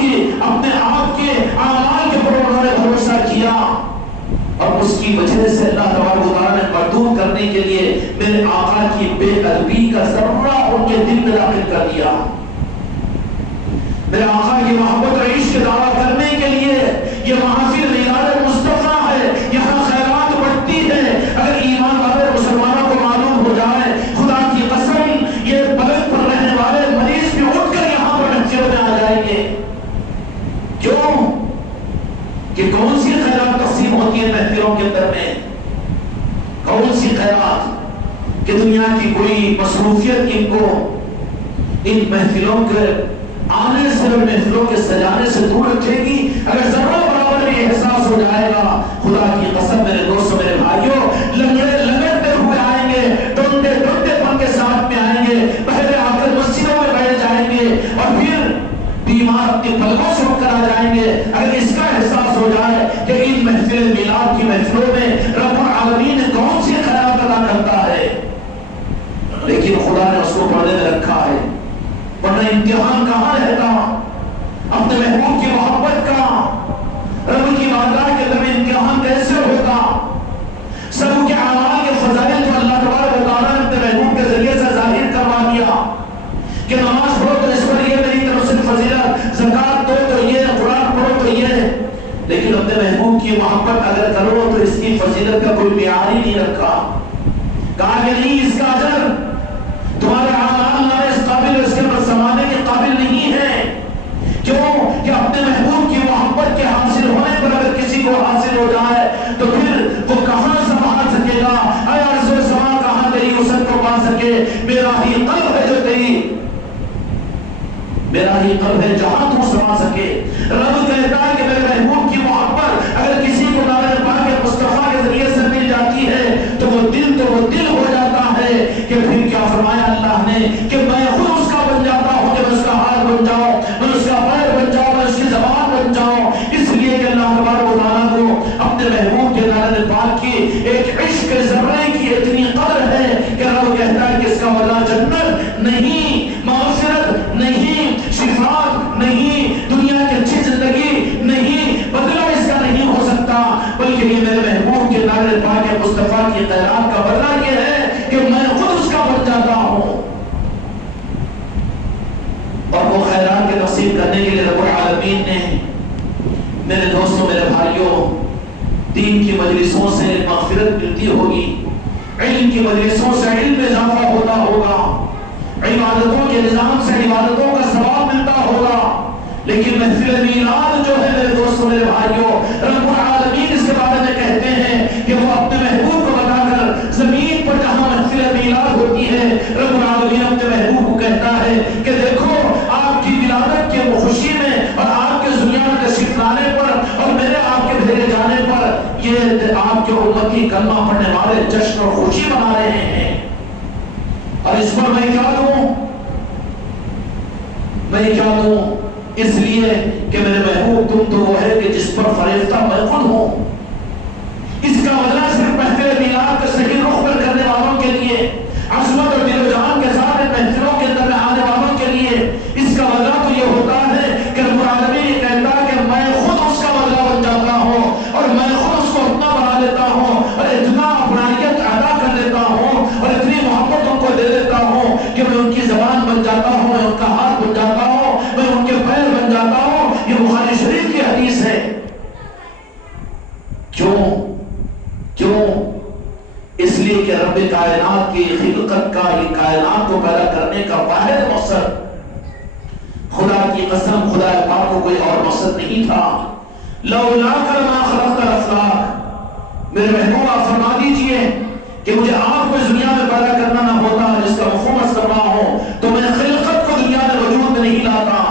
کے اعمال کے پر انہوں نے بھروسہ کیا اور اس کی وجہ سے اللہ تبارک و تعالیٰ نے مردود کرنے کے لیے میرے آقا کی بے ادبی کا ذرہ ان کے دل میں داخل کر دیا. میرے آقا کی محبت اور عشق دعویٰ کرنے کے لیے یہ محافل میلاد مصطفیٰ ہے، یہاں خیرات بڑھتی ہے. اگر ایمان والے مسلمانوں کو معلوم ہو جائے خدا کی قسم یہ بلد پر رہنے والے مریض بھی اٹھ کر یہاں پر محفلوں میں آ جائیں گے. کیوں کہ کون سی خیرات تقسیم ہوتی ہے محفلوں کے اندر میں؟ کون سی خیرات کہ دنیا کی کوئی مصروفیت ان کو ان محفلوں کے آنے سے اور محفلوں کے سجانے سے دور رکھے گی. اگر ذرہ برابر بھی احساس ہو جائے گا خدا کی قسم میرے دوستوں میرے بھائیوں لگڑتے ہوئے آئیں گے، ڈونڈے پن کے ساتھ میں آئیں گے، پہلے آ کر مسجدوں میں بیٹھ جائیں گے اور پھر بیمار اپنی پلکوں سے اٹھ کر آ جائیں گے. اگر اس کا احساس ہو جائے کہ ان محفل میلاد کی محفلوں میں رب العالمین کون سی خیرات ادا کرتا ہے، لیکن خدا نے اس کو پردے میں رکھا ہے. ورنہ امتحان کہاں رہتا اپنے محبوب کی محبت کا؟ رب کی بارگاہ کے اندر امتحان کیسے ہوتا؟ سب کے اعمال کے فضائل جو اللہ تبارک و تعالیٰ نے اپنے محبوب کے ذریعے سے ظاہر کروا دیا کہ نماز پڑھو تو اس پر یہ میری طرف سے فضیلت، زکات دو تو یہ، قرآن پڑھو تو یہ، لیکن اپنے محبوب کی محبت اگر کرو تو اس کی فضیلت کا کوئی معیار ہی نہیں رکھا. کہا کہ نہیں اس کا اجر تمہارا اعمال نہ اس قابل اس کے پر سمانے کے قابل نہیں ہے. کیوں کہ اپنے محبوب کی محبت کے حاصل ہونے پر اگر کسی کو حاصل ہو جائے تو پھر وہ کہاں سنبھال سکے گا؟ اے عرض و سما کہاں تیری وسعت کو پا سکے؟ میرا ہی قلب ہے جو تیری، میرا ہی قلب ہے جہاں تو سما سکے. رب کہتا ہے کہ میرے محبوب کی محبت اگر کسی کو نعرہ پاک مصطفیٰ کے ذریعے سے مل جاتی ہے تو وہ دل ہو جاتا ہے کہ پھر کیا فرمایا اللہ نے کہ میں خود اس کا بن جاتا ہوں، کہ میں اس کا ہاتھ بن جاؤں، میں اس کا پیر بن جاؤں، میں اس کی زبان بن جاؤں۔ اس لیے کہ اللہ تبارک و تعالیٰ کو اپنے محبوب کے نالے پاک کی ایک عشق ذرے کی اتنی قدر ہے کہ رب کہتا ہے کہ اس کا بدلہ جنت نہیں، مغفرت نہیں، شفاعت نہیں، دنیا کی اچھی زندگی نہیں، بدلہ اس کا نہیں ہو سکتا، بلکہ یہ میرے محبوب کے نالے پاک مصطفیٰ کی خیرات کا بدلہ یہ ہے کہ میں خود اس کا بن جاتا ہوں۔ اور وہ خیرات کے تقسیم کرنے کے لیے رب العالمین نے میرے دوستوں، میرے بھائیوں، دین کی مجلسوں سے مغفرت ملتی ہوگی، علم کی مجلسوں سے علم میں اضافہ ہوتا ہوگا، عبادتوں کے نظام سے عبادتوں کا ثواب ملتا ہوگا، لیکن محفل میلاد جو ہے میرے دوستوں، میرے بھائیوں، رب العالمین اس کے بارے میں کہتے ہیں کہ وہ اپنے محبوب کو بتا کر زمین پر جہاں محفل میلاد ہوتی ہے، رب العالمین اپنے محبوب کو کہتا ہے کہ دیکھو آپ کی ولادت کے خوشی میں اور آپ کے دنیا میں تشریف لانے پر اور میرے آپ کے بھیجے جانے پر یہ آپ کے امتی کلمہ پڑھنے والے جشن اور خوشی منا رہے ہیں، اور اس پر میں کیا دوں؟ اس لیے کہ میرے محبوب تم تو وہ ہے کہ جس پر فریفتہ میں خود ہوں۔ اس کا بدلہ صرف محفل میلاد کا صحیح رخ پر کرنے والوں کے لیے، عظمت اور دل و جان کے ساتھ محفلوں کے اندر آنے والوں کے لیے اس کا بدلہ تو یہ ہوتا ہے کہ رب العالمین یہ کہتا ہے کہ میں خود اس کا بدلہ بن جاتا ہوں، اور میں خود اس کو اپنا بنا لیتا ہوں، اور اتنا اپنائیت ادا کر لیتا ہوں، اور اتنی محبت ان کو دے دیتا ہوں کہ میں ان کی زبان بن جاتا ہوں، میں ان کا ہاتھ بن جاتا ہوں، میں ان کے پیر بن جاتا ہوں۔ یہ بخاری شریف کی حدیث ہے۔ کیوں؟ اس لیے کہ رب کائنات کی خلقت کا، یہ کائنات کو پیدا کرنے کا واحد مقصد، خدا کی قسم خدا پاک کو کوئی اور مقصد نہیں تھا۔ لولاک ما خلقت الافلاک، میرے محبوب آپ فرما دیجئے کہ مجھے آپ کو اس دنیا میں پیدا کرنا نہ ہوتا، جس کا مفہوم کر رہا ہوں، تو میں خلقت کو دنیا میں وجود میں نہیں لاتا۔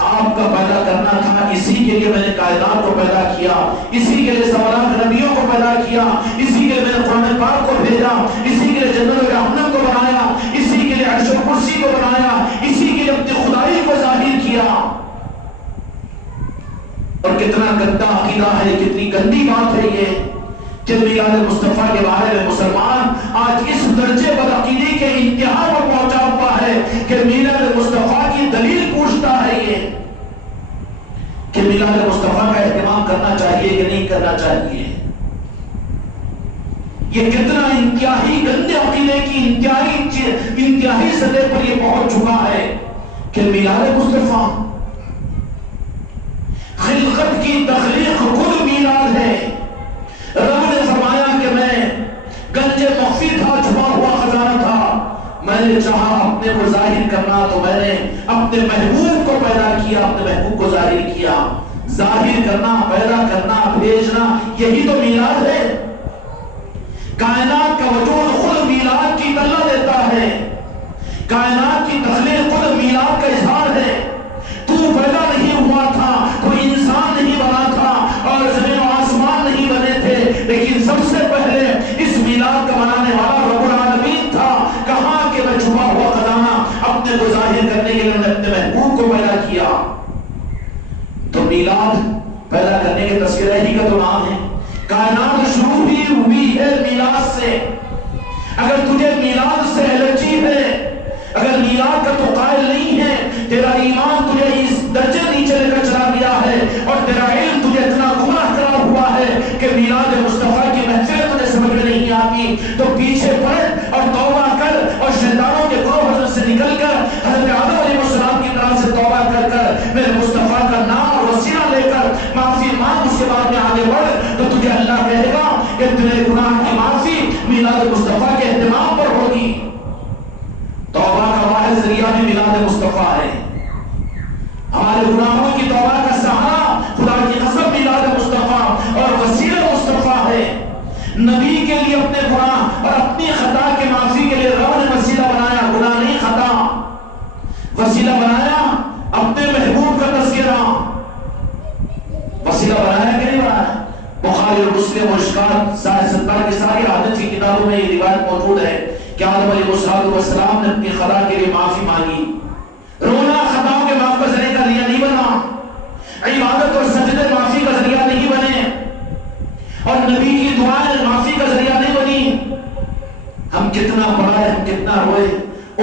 آپ کا پیدا کرنا تھا، اسی کے لیے میں نے کائنات کو پیدا کیا، اسی کے لیے سوالات نبیوں کو پیدا کیا، اسی کے لیے میں نے قرآن پاک کو بھیجا، اسی کے لیے جنت و جہنم کو بنایا، اسی کے لیے عرش و کرسی کو بنایا، اسی کے لیے اپنی خدائی کو ظاہر کیا۔ اور کتنا گندا عقیدہ ہے، کتنی گندی بات ہے یہ کہ میلاد مصطفیٰ کے بارے میں مسلمان آج اس درجے بدعقیدی کے انتہا پر پہنچا ہوا ہے کہ میلاد مصطفیٰ کی دلیل پوچھتا ہے یہ کہ میلاد مصطفیٰ کا اہتمام کرنا چاہیے کہ نہیں کرنا چاہیے۔ یہ کتنا انتہائی گندے عقیدے کی انتہائی سطح پر یہ پہنچ چکا ہے کہ میلاد مصطفیٰ، خلقت کی تخلیق خود میلاد ہے۔ رب نے فرمایا کہ میں گنج مخفی تھا، چھپا ہوا خزانہ تھا، میں نے چاہا اپنے کو ظاہر کرنا تو میں نے اپنے محبوب کو پیدا کیا، اپنے محبوب کو ظاہر کیا۔ ظاہر کرنا، پیدا کرنا، بھیجنا، یہی تو میلاد ہے۔ کائنات کا وجود خود میلاد کی طلع دیتا ہے، کائنات کی تخلیق خود میلاد کا اظہار ہے۔ تو پیدا نہیں ہوا تھا، کوئی انسان نہیں بنا تھا، اور زمین و آسمان نہیں بنے تھے، لیکن سب سے پہلے اس میلاد کا منانے والا رب العالمین تھا۔ کہاں کہ میں چھپا ہوا خزانہ اپنے کو ظاہر کرنے کے لیے اپنے محبوب کو پیدا کیا۔ تو میلاد پیدا کرنے کے تذکرہ ہی کا تو نام ہے۔ کائنات شروع ہی ہوئی ہے میلاد سے۔ اگر تجھے میلاد سے الرجی ہے، اگر میلاد کا تو قائل نہیں ہے، تیرا ایمان تجھے اس درجے نیچے لے کر چلا گیا ہے، اور تیرا علم تجھے اتنا گمراہ کرا ہوا ہے کہ میلاد مصطفیٰ کی محفل تجھے سمجھ میں نہیں آتی، تو پیچھے پلٹ اور توبہ کر، اور شیطانوں کے گروہ سے نکل کر حضرت آدم علیہ السلام کی طرح سے توبہ کر میرے مصطفیٰ کا نام اور وسیلہ لے کر معافی مانگ، اس کے بعد میں آگے بڑھ، تو تجھے اللہ کہے گا کہ تیرے گناہ کی معافی میلاد مصطفیٰ کے اہتمام پر ہوگی۔ توبہ کا واحد ذریعہ بھی میلاد مصطفیٰ ہے۔ ہمارے گناہوں کی توبہ کا سہارا خدا کی قسم میلاد مصطفیٰ اور وسیلہ مصطفیٰ ہے۔ نبی کے لیے اپنے گناہ اور اپنی خطا کے معافی کے لیے رب نے وسیلہ بنایا، گناہ نہیں خطا، وسیلہ بنایا اپنے محبوب کا تذکرہ، وسیلہ بنایا کہ نہیں بنایا؟ بخاری بخاری اور مسلم اور اشکال ستار کی ساری حدیث کی کتابوں میں یہ روایت موجود ہے کہ آدم علیہ السلام نے اپنی خطا کے لیے معافی مانگی. رونا خطاؤں کے معاف کا ذریعہ کا نہیں بنا، عبادت اور سجدے معافی کا ذریعہ نہیں بنے، اور نبی کی دعائیں معافی کا ذریعہ نہیں بنی. ہم کتنا پڑھائے، ہم کتنا روئے،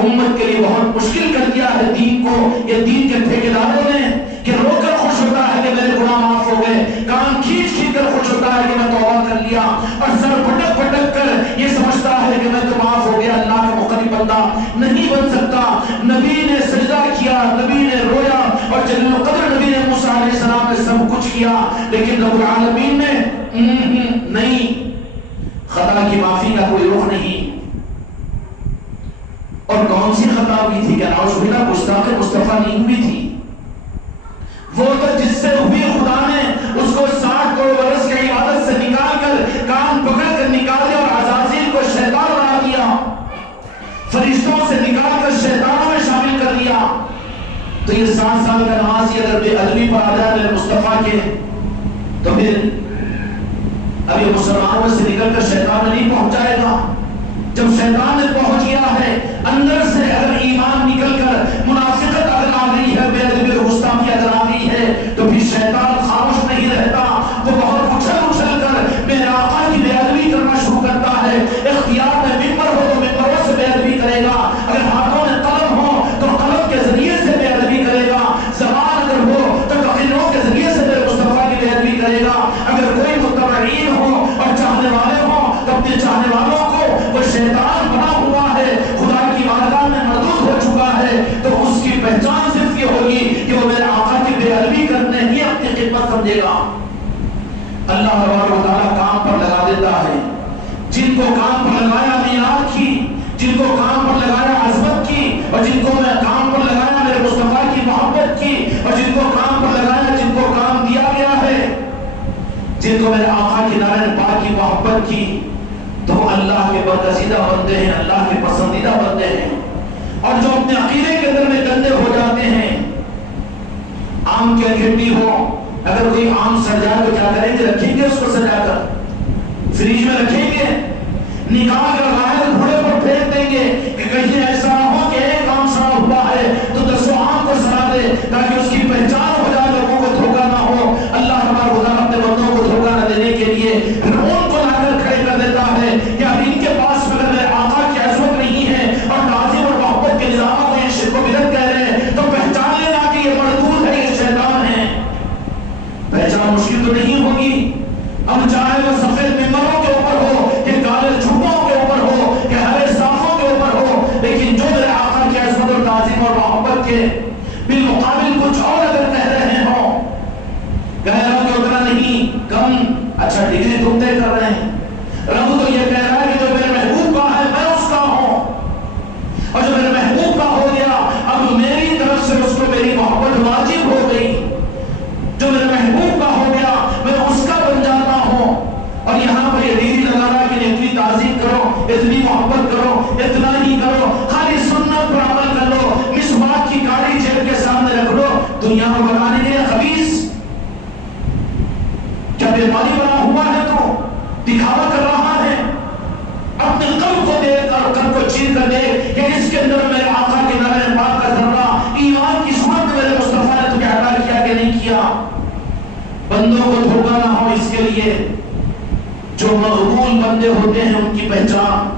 امت کے لیے بہت مشکل کر دیا ہے دین کو یہ دین کے ٹھیکیداروں نے کہ رو کر خوش ہوتا ہے کہ میرے گناہ معاف ہو گئے، کان کھینچ کھینچ کر خوش ہوتا ہے کہ میں توبہ کر لیا، اور سر پھٹک پھٹک کر یہ سمجھتا ہے کہ میں تو معاف ہو گیا، اللہ کا مقرب بندہ نہیں بن سکتا. نبی نے سجدہ کیا، نبی نے رویا، اور جلیل القدر نبی نے موسیٰ علیہ السلام نے سب کچھ کیا، لیکن رب العالمین نے نہیں، خطا کی معافی کا کوئی رخ نہیں. اور کون سی خطا بھی تھی کہ نعوذ باللہ گستاخ مصطفیٰ نہیں ہوئی تھی؟ وہ تو جس سے ہوئی خدا نے اس کو 60 کروڑ برس کی عبادت سے نکال کر کان پکڑ کر نکال دیا، اور عزازیل کو شیطان بنا دیا، فرشتوں سے نکال کر شیطانوں میں شامل کر دیا. تو یہ 60 سال کا نمازی اگر بے ادبی پر آ جائے مصطفیٰ کے، تو پھر اب یہ مسلمانوں سے نکل کر شیطان میں نہیں پہنچ جائے گا. جب شیطان نے پہنچ گیا ہے اندر سے، اگر ایمان نکل کر منافقت اگر آ گئی ہے، بے ادبی اور گستاخی اگر آ گئی ہے، تو پھر شیطان خاموش نہیں رہتا، وہ بہت اچھل اچھل کر میرے آقا کی بے ادبی کرنا شروع کرتا ہے. اختیار میں ممبر ہو تو ممبروں سے بے ادبی کرے گا، اگر ہاتھوں میں قلم ہو تو قلم کے ذریعے سے بے ادبی کرے گا، زبان اگر ہو تو تقریروں کے ذریعے سے میرے مصطفیٰ کی بے ادبی کرے گا. اگر کوئی متبعین ہو اور چاہنے والے ہوں تو اپنے چاہنے والوں کو وہ شیطان بنا ہوا ہے، خدا کی بارگاہ میں مردود ہو چکا ہے، تو اس کی پہچان صرف یہ ہوگی کہ وہ میرے آقا کی بے ادبی کرنے ہی اپنی خدمت سمجھے گا. اللہ تبارک و تعالیٰ کام پر لگا دیتا ہے جن کو کام پر لگایا میعاد کی، جن کو کام پر لگایا عظمت کی، اور جن کو میں کام پر لگایا میرے مصطفیٰ کی محبت کی، اور جن کو کام پر لگایا، جن کو کام دیا گیا ہے، جن کو میرے آقا کی نارائن پاک کی محبت کی، تو اللہ کے برگزیدہ بندے ہیں، اللہ کے پسندیدہ بندے ہیں. اور جو اپنے عقیدے کے اندر میں گندے ہو جاتے ہیں، آم کی کھٹی ہو، اگر کوئی آم سڑ جائے تو کیا کریں گے؟ رکھیں گے اس کو سجا کر فریج میں رکھیں گے، نکال کر باہر گھوڑے پر پھینک دیں گے کہ کہیں ایسا نہ ہو کہ ایک آم سڑا ہوا ہے تو 10 آم کو سڑا دے، تاکہ اس کی پہچان ہو جائے، لوگوں کو دھوکہ نہ ہو. اللہ ہمارا خدا اپنے بندوں کو دھوکہ نہ دینے کے لیے ان کو لا کر کھڑے کر دیتا ہے کہ اب ان کے پاس اگر میرے آقا کی عظمت نہیں ہے اور تعظیم اور محبت کے نظاموں کو یہ شرک و بدعت کہہ رہے ہیں، تو پہچان لینا کہ یہ مردود ہے، یہ شیطان ہے. پہچان مشکل تو نہیں ہوگی. اب چاہے وہ سفید ممبروں کے اوپر ہو کہ کالے جھوٹوں کے اوپر ہو کہ ہرے صافوں کے اوپر ہو، لیکن جو میرے آقا کی عظمت اور تعظیم اور محبت کے بالمقابل کچھ اور اگر کہہ رہے ہوں، کہہ رہا ہوں کہ اتنا نہیں، کم، اچھا ڈگری تم طے کر رہے ہیں، رب تو یہ کہہ رہا ہے کہ جو میرے محبوب کا ہے میں اس کا ہوں، اور جو میرے محبوب کا ہو گیا اب میری طرف سے اس کو میری محبت واجب ہو گئی. جو میرے محبوب کا ہو گیا میں اس کا بن جاتا ہوں. اور یہاں پر یہ ڈگری لگا رہا کہ اتنی تعظیم کرو، اتنی محبت کرو، اتنا ہی کرو، خالی سنت پر عمل کر لو، مسواک کی کاڑی جیب کے سامنے رکھ لو، دنیا کو بنانے کے لیے خبیث کیا بیماری بنا ہوا ہے؟ تو دکھاوا کر رہا ہے. اپنے قلب کو دیکھ اور قلب کو چیر کر دیکھ کہ اس کے اندر میرے آقا کے نام پاک کا ذرہ ایمان کی صورت میں میرے مصطفیٰ نے تمہیں عطا کیا کہ نہیں کیا. بندوں کو دھوکہ نہ ہو، اس کے لیے جو مقبول بندے ہوتے ہیں ان کی پہچان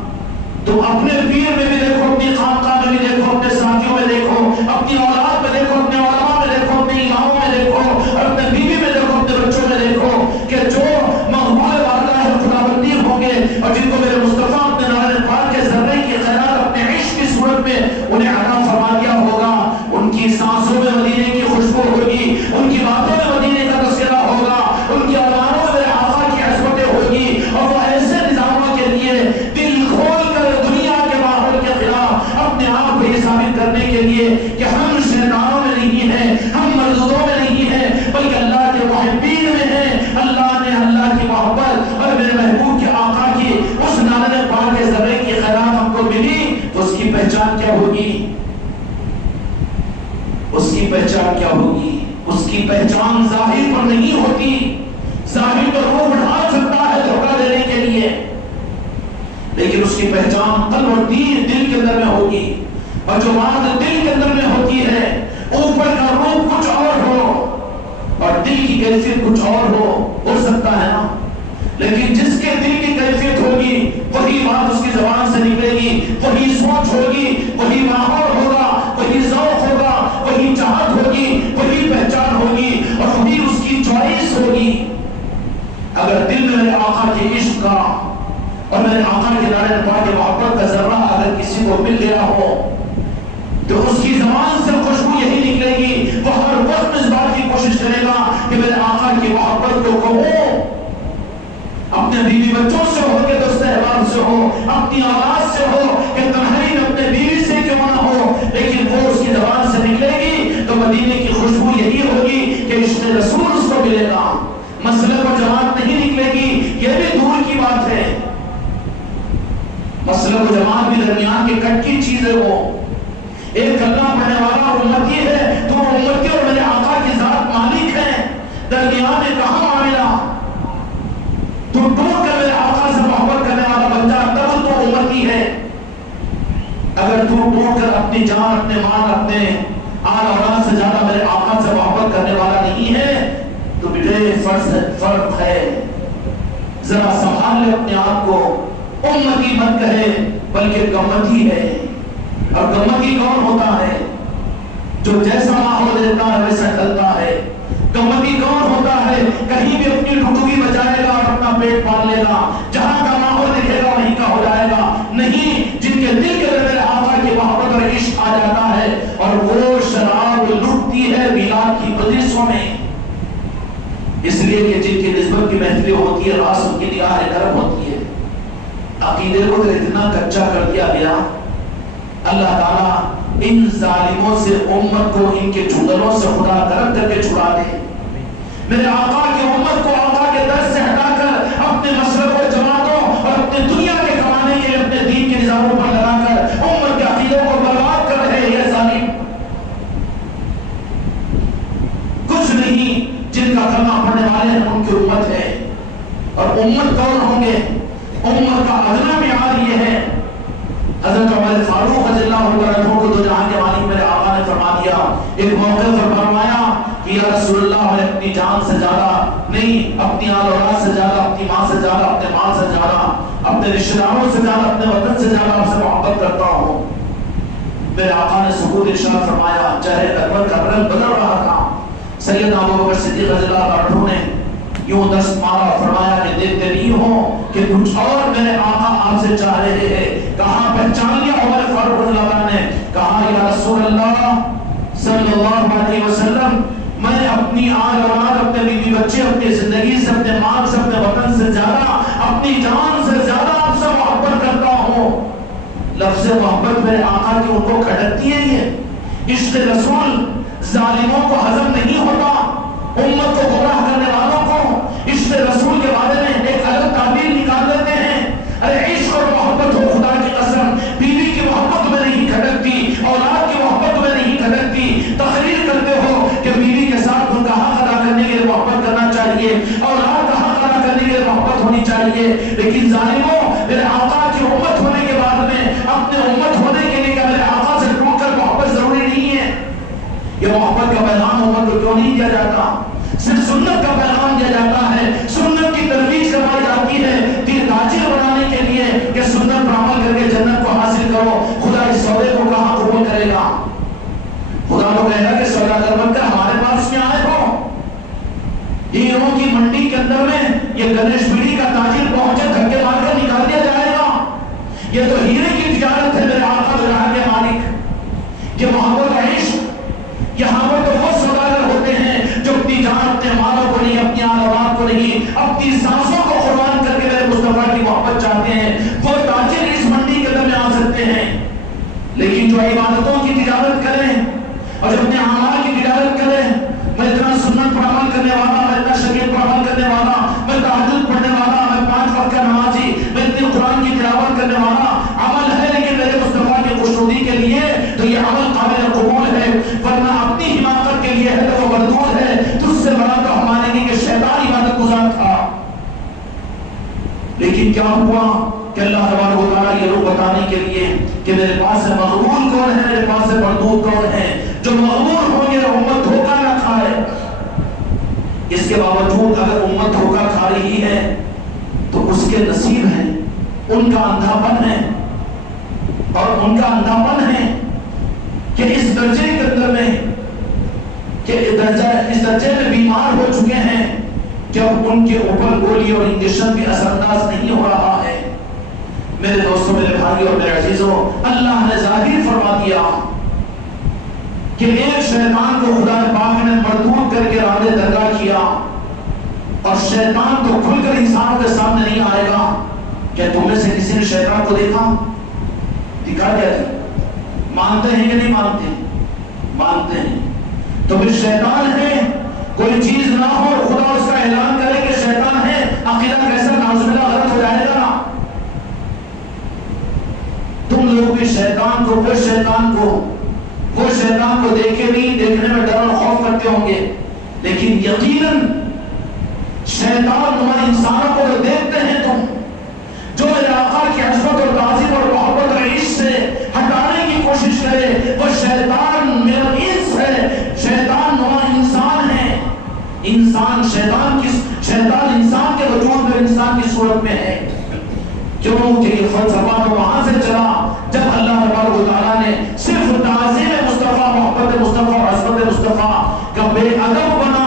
تو اپنے پیر میں بھی دیکھو، اپنی خانقاہ میں بھی دیکھو، اپنے ساتھیوں میں دیکھو، اپنی اولاد میں دیکھو، اپنے علماء میں دیکھو، اپنے اماموں میں دیکھو، اور اپنے بیوی میں دیکھو، اپنے بچوں میں دیکھو کہ جو مقبول بارگاہ خداوندی ہوں گے اور جن کو میرے مصطفیٰ اپنے نارائن پاک کے ذرے کی خیرات اپنے عشق کی صورت میں انہیں عطا فرما دیا ہوگا، ان کی سانسوں میں مدینے کی خوشبو ہوگی، ان کی باتوں میں مدینے کا تذکرہ ہوگا، ان کی ارمانوں میں میرے آقا کی عظمتیں ہوگی. اور وہ ایسے نظاموں کے لیے دل کھول کر دنیا کے ماحول کے خلاف اپنے آپ کو یہ ثابت کرنے کے لیے کہ ہم شیطانوں میں نہیں ہیں، ہم مردودوں میں نہیں ہیں، بلکہ اللہ کے محبین میں ہیں. اللہ نے اللہ کی محبت اور میرے محبوب کے آقا کی اس نارائن پاک کے ذرے کی خیرات ہم کو ملی تو اس کی پہچان کیا ہوگی؟ اس کی پہچان کیا ہوگی؟ اس کی پہچان ظاہر پر نہیں ہوتی، ظاہر تو روح ڈھال سکتا ہے دھوکہ دینے کے لیے، لیکن اس کی پہچان قلب اور دل کے اندر میں ہوگی، اور جو بات دل کے اندر میں ہوتی ہے اوپر کا روح کچھ اور ہو اور دل کی کیفیت کچھ اور ہو سکتا ہے نا، لیکن جس کے دل کی کیفیت ہوگی وہی بات اس کی زبان سے نکلے گی، وہی سوچ ہوگی، وہی ماحول ہوگا، وہی ذوق ہوگا، وہی چاہت ہوگی، وہی پہچان ہوگی اور وہی اس کی چوائس ہوگی۔ اگر دل میں میرے آقا کے عشق کا اور میرے آقا کے نعرہ پاک کے محبت کا ذرہ اگر کسی کو مل گیا ہو تو اس کی زبان سے خوشبو یہی نکلے گی، وہ ہر وقت اس بات کی کوشش کرے گا کہ میرے آقا کی محبت کو کہوں، اپنے بیوی بچوں سے ہو کہ دوست احباب سے ہو، اپنی آواز سے ہو کہ تنہائی اپنے بیوی سے کیوں نہ ہو، لیکن وہ اس کی زبان سے نکلے گی تو مدینے کی خوشبو یہی ہوگی کہ عشق رسول اس کو ملے گا، مسلک و جماعت نہیں نکلے گی، یہ بھی دور کی بات ہے، مسلک و جماعت بھی درمیان کے کٹ کی چیز ہے، وہ ایک کلمہ پڑھنے والا امتی ہے تو امتی اور میرے آقا کی ذات مالک ہے، درمیان میں کہاں معاملہ، تو ٹوٹ کر میرے آقا سے محبت کرنے والا بندہ تب تو امتی ہے، اگر تو ٹوٹ کر اپنی جان، اپنے مال، اپنے آل اولاد سے زیادہ میرے آقا سے محبت کرنے والا نہیں ہے تو بیٹے فرق ہے، ذرا سنبھال لے اپنے آپ کو، امتی مت کہے بلکہ گمتی ہے، اور گمتی کون ہوتا ہے؟ جو جیسا ماحول دیتا ہے ویسا ڈلتا ہے، گمتی کون ہوتا ہے؟ کہیں بھی اپنی ڈوبی بچائے گا اور اپنا پیٹ پال لے گا، جہاں کا ماحول دکھے گا وہیں کا ہو جائے گا، نہیں، جن کے دل کے اندر آقا کی محبت اور عشق آ جاتا ہے اور وہ شراب لٹتی ہے میلاد کی مجلسوں میں، اس لیے کہ جن کی نسبت کی محفلیں ہوتی ہے راس ان کی نگاہ کرم ہوتی ہے، عقیدے کو تو اتنا کچا کر دیا گیا، اللہ تعالیٰ ان ظالموں سے امت کو ان کے چودلوں سے خدا کرم کر کے چھڑا دے، میرے آقا کی امت کو آقا کے در سے ہٹا کر اپنے مسلک و جماعتوں اور اپنے دنیا کے کمانے کے لیے اپنے دین کے نظاموں پر لگا کر امت کے عقیدوں کو برباد کر رہے یہ ظالم، کچھ نہیں، جن کا کلمہ پڑھنے والے ہیں ان کی امت ہے، اور امت کون ہوں گے؟ امت کا ادنا معیار یہ ہے، حضرت عمر فاروق رضی اللہ عنہ کو دو جہاں کے مالک میرے آقا نے فرما دیا، ایک موقع پر فرمایا کہ یا رسول اللہ میں اپنی جان سے زیادہ نہیں، اپنی آل اولاد سے زیادہ، اپنی ماں سے زیادہ، اپنے مال سے زیادہ، اپنے رشتہ داروں سے زیادہ، اپنے وطن سے زیادہ آپ سے محبت کرتا ہوں، میرے آقا نے سکوت ارشاد فرمایا، چہرے اکبر کا رنگ بدل رہا تھا، سیدنا ابوبکر صدیق رضی اللہ عنہ نے یوں دست مارا، فرمایا کہ دیکھتے نہیں ہو کہ کچھ اور میرے آقا آپ سے چاہ رہے ہیں، کہاں پہچان لیا عمر فاروق رضی اللہ عنہ نے، کہا یا رسول اللہ صلی اللہ علیہ وسلم میں اپنی آل اولاد، اپنے بیوی بچے، اپنی زندگی سے، اپنے مال سے، اپنے وطن سے زیادہ، اپنی جان سے زیادہ آپ سے محبت کرتا ہوں، لفظ محبت میرے آقا کی ان کو کھٹکتی ہے، یہ عشق رسول ظالموں کو ہضم نہیں ہوتا، امت کو گمراہ کرنے والوں کو عشق رسول کے بارے میں ایک الگ تعبیر نکال دیتے ہیں، ارے عشق اور محبت ہو خدا کی قسم، بیوی کی محبت میں نہیں کھٹکتی، اولاد کی محبت میں نہیں کھٹکتی، تقریر کرتے ہو کہ بیوی کے ساتھ ان کا حق ادا کرنے کے لیے محبت کرنا چاہیے، اولاد کا حق ادا کرنے کے لیے محبت ہونی چاہیے، لیکن ظالموں میرے آقا کی امت ہونے کے بعد میں اپنے امت ہونے کے لیے کہ میرے آقا سے ٹوٹ کر محبت ضروری نہیں ہے، یہ محبت کا پیغام امت کو کیوں نہیں دیا جاتا؟ صرف سنت کا پیغام دیا جاتا ہے، سنت کی ترویج کروائی جاتی ہے دین راجل بنانے کے لیے کہ سنت پر عمل کر کے جنت کو حاصل کرو، خدا اس سودے کو کہاں قبول کرے گا؟ خدا کو کہے گا کہ سودا کر بن کر ہمارے پاس میں آئے ہو، ہیروں کی منڈی کے اندر میں یہ گنیش پیڑھی کا تاجر پہنچے دھکے مار کر نکال دیا جائے گا، یہ تو ہیرے کی تجارت ہے میرے آقا جہاں کے مالک، یہ محبت عشق، یہاں پر تو وہ سوداگر ہوتے ہیں جو اپنی جان، اپنے مالوں کو نہیں، اپنی آل اولاد کو نہیں، اپنی سانسوں کو قربان کر کے میرے مصطفیٰ کی محبت چاہتے ہیں، وہ تاجر اس منڈی کے اندر میں آ سکتے ہیں، لیکن جو عبادتوں کی تجارت کریں اور جو اپنے اعمال کی تجارت کریں، میں اتنا سنت پر عمل کرنے والا، میں اتنا شریعت پر عمل کرنے والا، میں تہجد پڑھنے والا، میں 5 وقت کا نمازی، میں اتنی قرآن کی تلاوت کرنے والا، عمل ہے لیکن میرے مصطفیٰ کی خوشنودی کے لیے تو یہ عمل قابل قبول ہے، ورنہ اپنی حماقت کے لیے ہے تو وہ مردود ہے، تجھ سے بڑا تو ہمارے لیے کہ شیطان عبادت گزار تھا، کیا ہوا کہ اللہ تبارک و تعالیٰ یہ لوگ بتانے کے لیے کہ میرے پاس سے مغرور کون ہے، میرے پاس سے مردود کون ہے، جو مغرور ہوں گے امت دھوکہ نہ کھائے۔ اس کے باوجود اگر امت دھوکہ کھا رہی ہے تو اس کے نصیب ہے، ان کا اندھاپن ہے، اور ان کا اندھاپن ہے کہ اس درجے کے اندر میں کہ اس درجے میں بیمار ہو چکے ہیں کہ اب ان کے اوپر گولی اور انجیکشن بھی اثر انداز نہیں ہو رہا ہے۔ میرے دوستوں، میرے بھائیوں اور میرے عزیزوں، اللہ نے ظاہر فرما دیا کہ ایک شیطان کو خدا پاک نے مردود کر کے راندے درگاہ کیا، اور شیطان تو کھل کر انسانوں کے سامنے نہیں آئے گا۔ کیا تم میں سے کسی نے شیطان کو دیکھا؟ دکھا دیا جی، مانتے ہیں کہ نہیں مانتے؟ مانتے ہیں۔ تو پھر شیطان ہے، کوئی چیز نہ ہو خدا اس کا اعلان کرے کہ شیطان ہے، عقیدہ کیسا نعوذ باللہ غلط ہو جائے گا۔ تم لوگ بھی شیطان کو وہ شیطان کو دیکھے نہیں، دیکھنے میں ڈر اور خوف کرتے ہوں گے، لیکن یقیناً شیطان نما انسانوں کو جو دیکھتے ہیں تم، جو علاقہ کی عظمت اور تعظیم اور محبت اور عشق سے ہٹانے کی کوشش کرے، وہ شیطان میرا انس ہے، شیطان نما انسان ہے۔ شیطان انسان کے وجود میں انسان کی صورت میں ہے۔ کیوں کہ یہ فلسفہ تو وہاں سے چلا جب اللہ تبارک و تعالیٰ نے صرف تعظیم مصطفیٰ، محبت مصطفیٰ، عظمت مصطفیٰ کا بے ادب بنا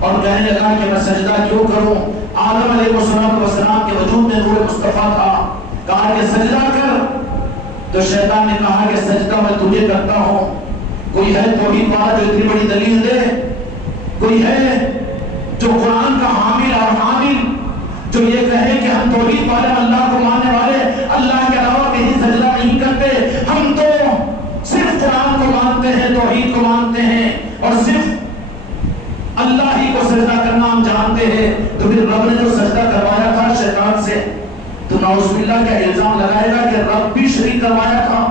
اور کہنے لگا کہ میں سجدہ کیوں کروں۔ آدم علیہ السلام کے وجود میں نور مصطفیٰ تھا، کہا کہ سجدہ کر، تو شیطان نے کہا کہ سجدہ میں تجھے کرتا ہوں۔ کوئی ہے توحید والا جو اتنی بڑی دلیل دے؟ کوئی ہے جو قرآن کا حامل اور حامل جو یہ کہے کہ ہم توحید والے، اللہ کو ماننے والے، اللہ کے علاوہ کہیں سجدہ نہیں کرتے، ہم تو صرف قرآن کو مانتے ہیں، توحید کو مانتے ہیں، اور صرف اللہ ہی کو سجدہ کرنا ہم جانتے ہیں؟ تو پھر رب نے جو سجدہ کروایا تھا شیطان سے، تو نعوذ باللہ کا الزام لگائے گا کہ رب بھی شریک کروایا تھا۔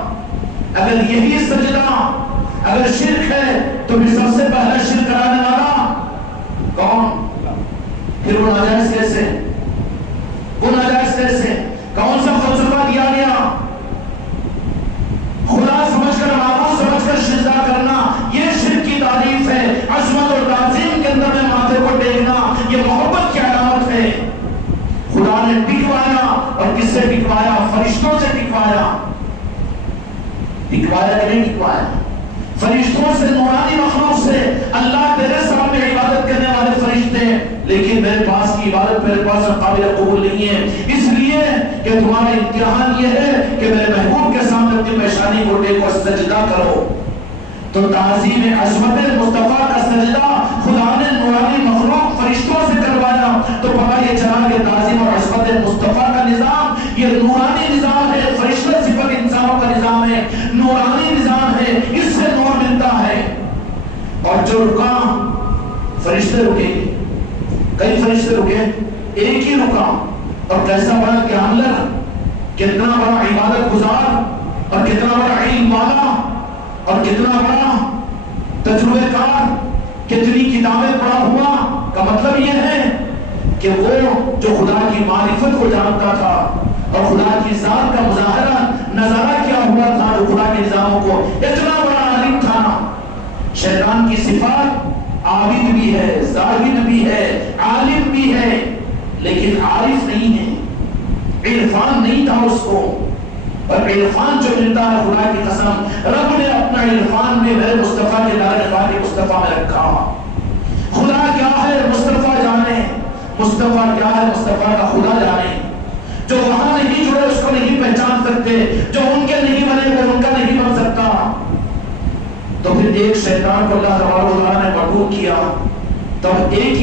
اگر یہی سجدہ اگر شرک ہے تو پھر سب سے پہلا شرک کرانے والا کون؟ پھر وہ ناجائز کیسے؟ کون سا فلسفہ دیا گیا؟ خدا سمجھ کر، معبود سمجھ کر سجدہ کرنا، یہ شرک کی تعریف ہے۔ عظمت اور تعظیم کے اندر میں ماتھے کو ٹیکنا، یہ محبت کی علامت ہے۔ خدا نے ٹکوایا، اور کس سے ٹکوایا؟ فرشتوں سے ٹکوایا۔ ٹکوایا کہ نہیں ٹکوایا؟ فرشتوں سے، نورانی مخلوق سے۔ اللہ تیرے سامنے عبادت کرنے والے فرشتے، لیکن میرے پاس کی عبادت میرے پاس قابل قبول نہیں ہے، اس لیے کہ تمہارا امتحان یہ ہے کہ میرے محبوب کے سامنے اپنی پیشانی کو ٹیکو، سجدہ کرو۔ تو تعظیم عظمت مصطفیٰ کا سجدہ خدا نے نورانی مخلوق فرشتوں سے کروایا، تو پتہ یہ چلا کہ تعظیم اور عظمت مصطفیٰ کا نظام یہ نورانی نظام ہے، فرشتہ صفت انسانوں کا نظام ہے، نورانی نظام ہے، اس سے نور ملتا ہے۔ اور جو رکا، فرشتے رکے، کئی فرشتے رکے، ایک ہی رکا، اور کیسا بڑا کیاملر، کتنا بڑا عبادت گزار، اور کتنا بڑا علم والا، اور کتنا بڑا تجربہ کار، کتنی کتابیں پڑھا ہوا۔ کا مطلب یہ ہے کہ وہ جو خدا کی معرفت کو جانتا تھا اور خدا کی ذات کا مظاہرہ نظارہ کیا ہوا تھا، جو خدا کے نظاموں کو، اتنا بڑا عالم تھا۔ شیطان کی صفات عابد بھی ہے، زاہد بھی ہے، عالم بھی ہے، لیکن عارف نہیں ہے، عرفان نہیں تھا اس کو۔ اور عرفان جو ملتا ہے خدا کی قسم، رب نے اپنا عرفان میں میرے مصطفیٰ کے دار مصطفیٰ میں رکھا۔ خدا کیا ہے مصطفیٰ جانے، مصطفیٰ کیا ہے مصطفیٰ کا خدا جانے۔ جو وہاں نہیں جڑے اس کو نہیں پہچان سکتے، جو ان کے نہیں بنے وہ ان کا نہیں بن سکتا۔ تو پھر ایک شیطان کو اللہ تبارک و تعالیٰ نے مغلوب کیا، تب ایک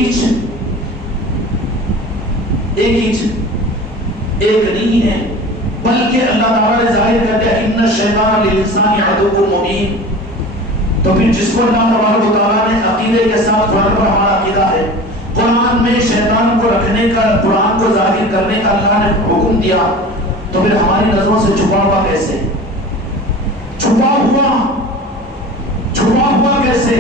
نہیں ہے، بلکہ اللہ تعالیٰ نے ظاہر کر دیا ان الشیطان للانسان عدو مبین۔ تو پھر جس کو اللہ تبارک و تعالیٰ نے عقیدے کے ساتھ، قرآن پر ہمارا عقیدہ ہے، قرآن میں شیطان کو رکھنے کا، قرآن کو ظاہر کرنے کا اللہ نے حکم دیا، تو پھر ہماری نظروں سے چھپا ہوا کیسے؟ چھپا ہوا کیسے؟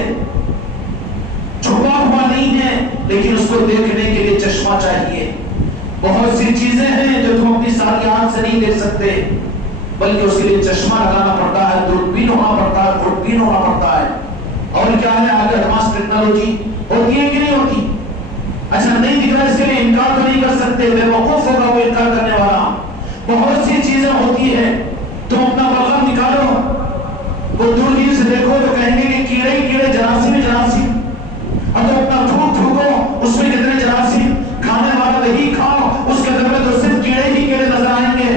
چھپا ہوا نہیں ہے، لیکن اس کو دیکھنے کے لیے چشمہ چاہیے۔ بہت بہت سی چیزیں ہیں جو تم اپنی ساری آنکھ سے نہیں دیکھ سکتے، بلکہ اس کے لیے چشمہ لگانا پڑتا ہے، دوربین ہونا پڑتا ہے، خودبین ہونا پڑتا ہے۔ اور کیا ہے، آگے ایڈوانس ٹیکنالوجی ہوتی ہے کہ نہیں ہوتی؟ اچھا نہیں دکھ رہا، اس کے لیے انکار تو نہیں کر سکتے، بے وقوف ہوگا وہ انکار کرنے والا۔ بہت سی چیزیں ہوتی ہے، تم اپنا بلغم نکالو، وہ دوربین سے دیکھو تو کہیں گے کہ کیڑے ہی کیڑے، جراثیم ہی جراثیم، اور تم اپنا تھوک تھوکو، اس میں کتنے جراثیم، کھانے والا وہی کھاؤ، اس کے اندر میں تو صرف کیڑے ہی کیڑے نظر آئیں گے۔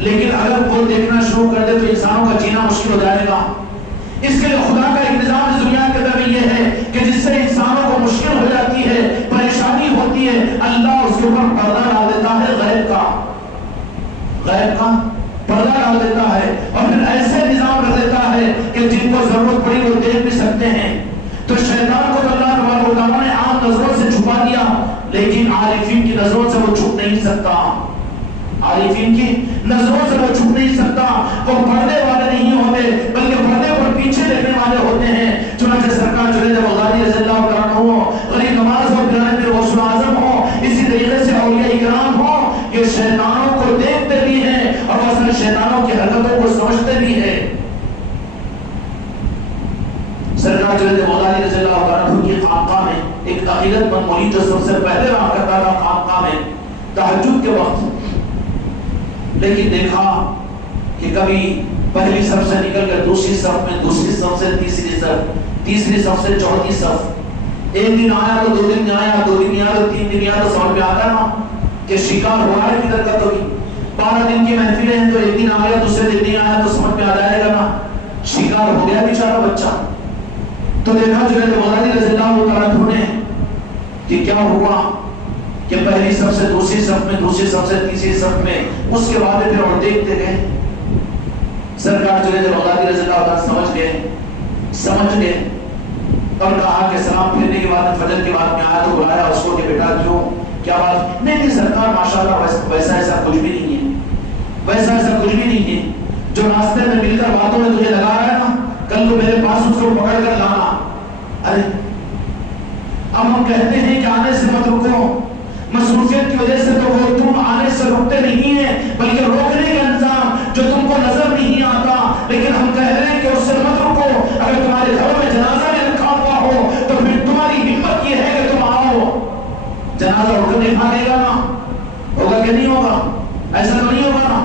لیکن اگر وہ دیکھنا شروع کر دے تو انسانوں کا جینا مشکل ہو جائے گا۔ اس کے لیے خدا کا ایک نظام اس دنیا کے اندر یہ ہے کہ جس سے انسانوں کو مشکل ہو جاتی ہے، پریشانی ہوتی ہے، اللہ اس کے اوپر پردہ ڈال دیتا ہے، غیب کا پردہ ڈال دیتا ہے، اور پھر ایسے نظام رکھ دیتا ہے کہ جن کو ضرورت پڑی وہ دیکھ بھی سکتے ہیں۔ تو شیطان کو تو اللہ تبارک و تعالیٰ نے عام نظروں سے چھپا دیا، لیکن عارفین کی نظروں سے وہ چھپ نہیں سکتا، عارفین کی نظروں سے وہ چھپ نہیں سکتا۔ وہ پردے والے نہیں ہوتے، بلکہ پردے پر پیچھے دیکھنے والے ہوتے ہیں۔ چنانچہ سرکار جنید بغدادی رضی اللہ عنہ ہو، غریب نواز ہو، پیران پیر غوث اعظم ہو، اسی طریقے سے اولیاء کرام ہو، یہ شیطانوں کو دیکھتے بھی ہیں اور وہ اصل شیطانوں کی حرکتوں کو سمجھتے بھی ہیں۔ سرکار جنید بغدادی رضی اللہ عنہ کی خانقاہ میں ایک عقیدت مند مرید جو سب سے پہلے رہا کرتا تھا خانقاہ میں تہجد کے وقت، لیکن دیکھا کہ کبھی پہلی صف سے نکل کر دوسری صف میں، دوسری صف سے تیسری صف، تیسری صف سے چوتھی صف، ایک دن آیا تو 2 دن آیا، 2 دن آیا تو 3 دن آیا، تو سمجھ میں آتا نا کہ شکار ہو رہا ہے کدھر کا۔ تو 12 دن کی محفلیں ہیں، تو ایک دن آیا دوسرے دن نہیں آیا، تو سمجھ میں آ جائے گا نا شکار ہو گیا بیچارہ بچہ۔ تو دیکھا جنید بغدادی رضی اللہ عنہ نے کہ کیا ہوا کہ پہلی صف سے دوسری صف میں، دوسری صف سے تیسری صف میں، اس کے بعد پھر اور دیکھتے گئے۔ سرکار جنید بغدادی رضی اللہ عنہ سمجھ گئے اور کہا کہ سلام پھیرنے کے بعد فجر کے بعد میں آیا تو بلایا اس کو کہ بیٹا کیوں، کیا بات؟ نہیں سرکار ماشاءاللہ ویسا ایسا کچھ بھی نہیں ہے، ویسا ایسا کچھ بھی نہیں ہے، جو راستے میں مل کر باتوں میں تجھے لگا رہا ہے نا، کل کو میرے پاس اس کو پکڑ کر لانا۔ ارے اب ہم کہتے ہیں کہ آنے سے مت رکو، مصروفیت کی وجہ سے تو وہ تم آنے سے رکتے نہیں ہیں، بلکہ روکنے کا انتظام جو تم کو نظر نہیں آتا، لیکن ہم کہہ رہے ہیں کہ اس سے مت رکو۔ اگر تمہارے گھروں میں جنازہ میں رکھا ہوا ہو تو پھر تمہاری ہمت یہ ہے کہ تم آؤ، جنازہ اٹھ کر نہیں بھاگے گا نا، ہوگا کہ نہیں ہوگا؟ ایسا تو نہیں ہوگا نا۔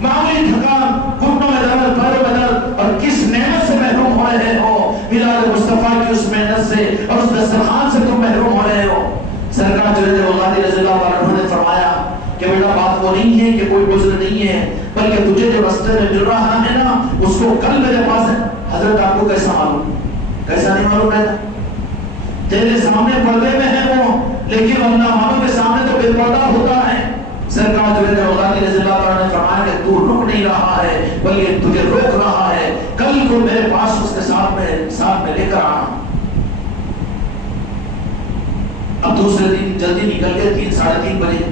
معمولی تھکان، گھٹنوں میں درد، پیروں میں درد، اور کس نعمت سے محروم ہو رہے ہو، میلاد مصطفیٰ کی اس محنت سے اور اس دسترخوان سے تم محروم ہو رہے ہو۔ سرکار جنید بغدادی رضی اللہ عنہ نے فرمایا کہ بیٹا بات وہ نہیں ہے کہ کوئی عذر نہیں ہے، بلکہ تجھے جو راستے میں مل رہا ہے نا اس کو کل میرے پاس ہے۔ حضرت آپ کو کیسا معلوم؟ کیسا نہیں معلوم رہتا؟ تیرے سامنے پردے میں ہے وہ، لیکن اللہ والوں کے سامنے تو بے پردہ ہوتا ہے۔ سرکار جنید بغدادی رضی اللہ عنہ نے فرمایا کہ تو رک نہیں رہا ہے بلکہ تجھے روک رہا ہے، کل کو میرے پاس اس کے ساتھ میں لے کر آنا۔ اب دوسرے دن جلدی نکل کے 3 ساڑھے 3 بجے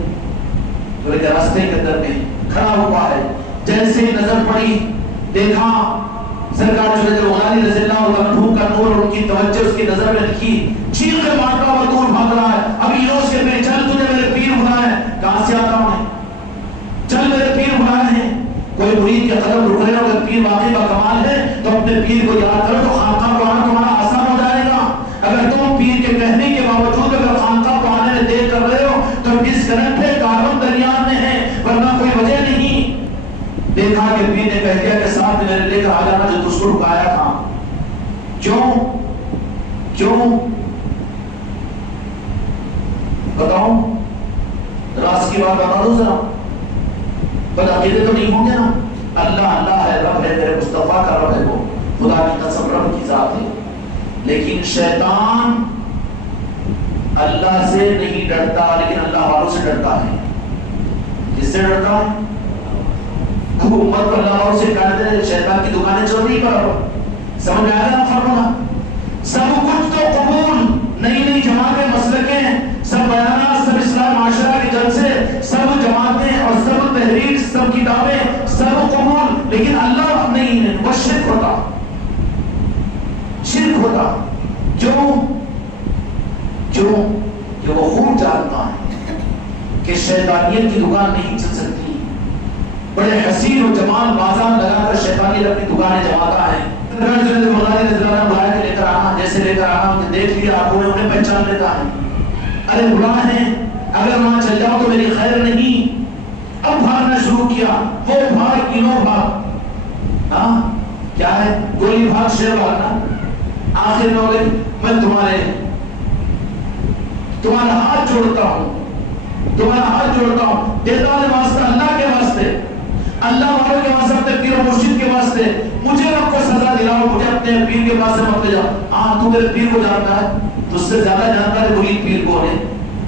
تو ایک راستے کے اندر میں کھڑا ہوا ہے، جیسے ہی نظر پڑی دیکھا سرکار جنید بغدادی رضی اللہ عنہ کا نور، ان کی توجہ اس کی نظر میں دکھی، چیخ کے مارتا ہوا دور بھاگ رہا ہے۔ ابھی روز کے میرے چل تجھے میرے پیر بلائے ہیں، کہاں سے آتا ہوں چل میرے پیر بلائے ہیں۔ کوئی مرید کے قدم رک رہے ہو، اگر پیر واقعی کا کمال ہے تو اپنے پیر کو یاد کرو تو خانقاہ کو آنا تمہارا آسان ہو جائے گا۔ اگر تم پیر کے کہنے کے باوجود اگر خانقاہ کو آنے میں دیر کر رہے ہو تو ڈسکنیکٹ ہے، کاربن درمیان میں ہے، ورنہ کوئی وجہ نہیں۔ دیکھا کہ پیر نے کہہ دیا کہ ساتھ میں لے کر آ جانا جو تجھ کو رکایا تھا۔ کیوں بتاؤ، راز کی بات بتا دو ذرا، بد عقیدے تو نہیں ہوں گے نا؟ اللہ ہے، رب ہے، میرے مصطفیٰ کا رب ہے، وہ خدا کی قسم رب کی ذات ہے۔ لیکن شیطان اللہ سے نہیں ڈرتا، لیکن اللہ والوں سے ڈرتا ہے۔ کس سے ڈرتا ہے؟ امت کو اللہ والوں سے کہتے ہیں شیطان کی دکانیں چل رہی کرو، سمجھ آیا نا فرمانا؟ سب کچھ تو قبول، نئی جماعتیں، مسلکیں، سب بیانات، سب اسلام معاشرہ کے جلسے، سب جماعتیں اور سب تحریک، سب کتابیں، سب قبول، لیکن اللہ نہیں ہے، وہ شرک ہوتا۔ کیوں کہ وہ خوب جانتا ہے کہ شیطانیت کی دکان نہیں چل سکتی. بڑے حسین و جمال بازار لگا کر شیطانیت اپنی دکانیں جماتا ہے. لے کر آنا جیسے لے کر آنا دیکھ لیا آپ نے انہیں پہچان لیتا ہے. ارے گناہ ہے, اگر وہاں چل جاؤ تو میری خیر نہیں. اب بھاگنا شروع کیا, وہ بھاگ انہوں بھاگ, ہاں کیا ہے گولی بھاگ شیر بھاگنا. آخر میں بولے میں تمہارا ہاتھ جوڑتا ہوں, تمہارا ہاتھ جوڑتا ہوں, دیتا ہوں واسطہ اللہ کے واسطے, اللہ والوں کے واسطے, اپنے پیر و مرشد کے واسطے, مجھے رب کو سزا دلاؤ, مجھے اپنے پیر کے پاس سے مت لے جاؤ. ہاں تو میرے پیر کو جانتا ہے, تجھ سے زیادہ جانتا ہے مرید پیر کو ہے.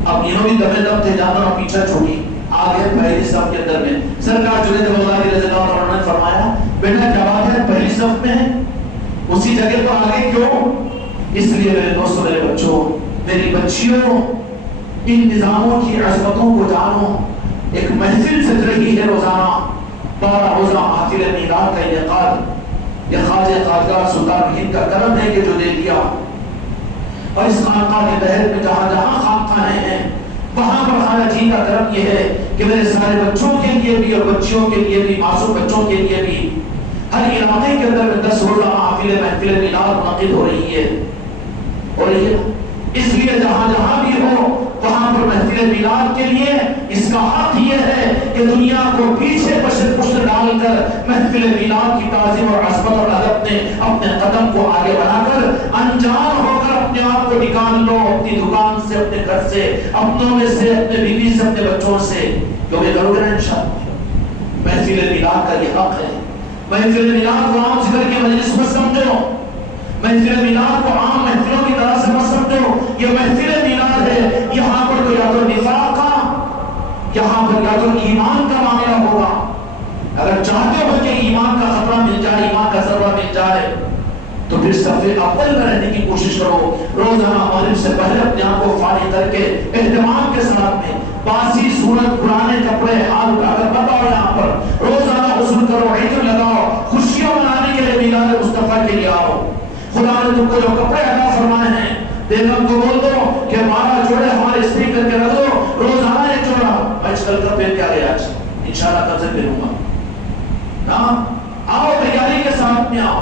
اب انہوں بھی دبے دب تھے, جانا اور پیچھا چھوڑی آگے پہلی صف کے اندر میں. سرکار جنید بغدادی رضی اللہ عنہ نے فرمایا بیٹا کیا بات ہے پہلی صف میں ہے, اسی جگہ تو آگے کیوں؟ اس لیے میرے دوستوں, میرے بچوں, میری بچیوں, ان نظاموں کی عظمتوں کو جانو. ایک محفل سج رہی ہے روزانہ, 12 روزہ محفل میلاد کا انعقاد. یہ خواجہ خواجہ سلطان ہند کا کرم ہے کہ جو دے دیا. اور اس خانقاہ کے تحت میں جہاں جہاں خانقاہیں ہیں وہاں پر خواجہ جی کا کرم یہ ہے کہ میرے سارے بچوں کے لیے بھی اور بچیوں کے لیے بھی, معصوم بچوں کے لیے بھی ہر علاقے کے اندر 10 روزہ محفل میلاد منعقد ہو رہی ہے. اور اس لیے جہاں جہاں بھی ہو وہاں پر محفل میلاد کے لیے اس کا حق یہ ہے کہ دنیا کو پیچھے پشت ڈال کر محفل میلاد کی تعظیم اور عظمت اور ادب میں اپنے قدم کو آگے بڑھا کر انجان ہو کر اپنے آپ کو نکال لو اپنی دکان سے, اپنے گھر سے, اپنوں میں سے, اپنے بیوی سے, اپنے بچوں سے. کیونکہ کرو گے نا انشاءاللہ. محفل میلاد کا یہ حق ہے. محفل میلاد کو عام ذکر کی مجلس مت سمجھو, محفل میلاد کو عام محفلوں کی طرح سے مت سمجھو. یہ محفل میلاد ہے, یہاں پر تو یا تو نفاق کا, یہاں پر یا تو ایمان کا معاملہ ہوگا. اگر چاہتے ہو کہ ایمان کا خطرہ مل جائے, ایمان کا ذرہ مل جائے, تو پھر صف اول میں رہنے کی کوشش کرو. روزانہ مغرب سے پہلے اپنے آپ کو فارغ کر کے اہتمام کے ساتھ میں باسی صورت, پرانے کپڑے ہاتھ اٹھا کر بتاؤ یہاں پر روزانہ غسل کرو, عطر لگاؤ, خوشیاں منانے کے لیے میلاد مصطفیٰ کے لیے آؤ. خدا نے تم کو جو کپڑے عطا فرمائے ہیں, بیگم کو بول دو کہ 12 جوڑے ہمارے استری کر کے رکھ دو, روزانہ ایک جوڑا. آج کل کا پہن کے آ گیا, آج انشاءاللہ کل سے پہنوں گا. آؤ تیاری کے ساتھ میں آؤ,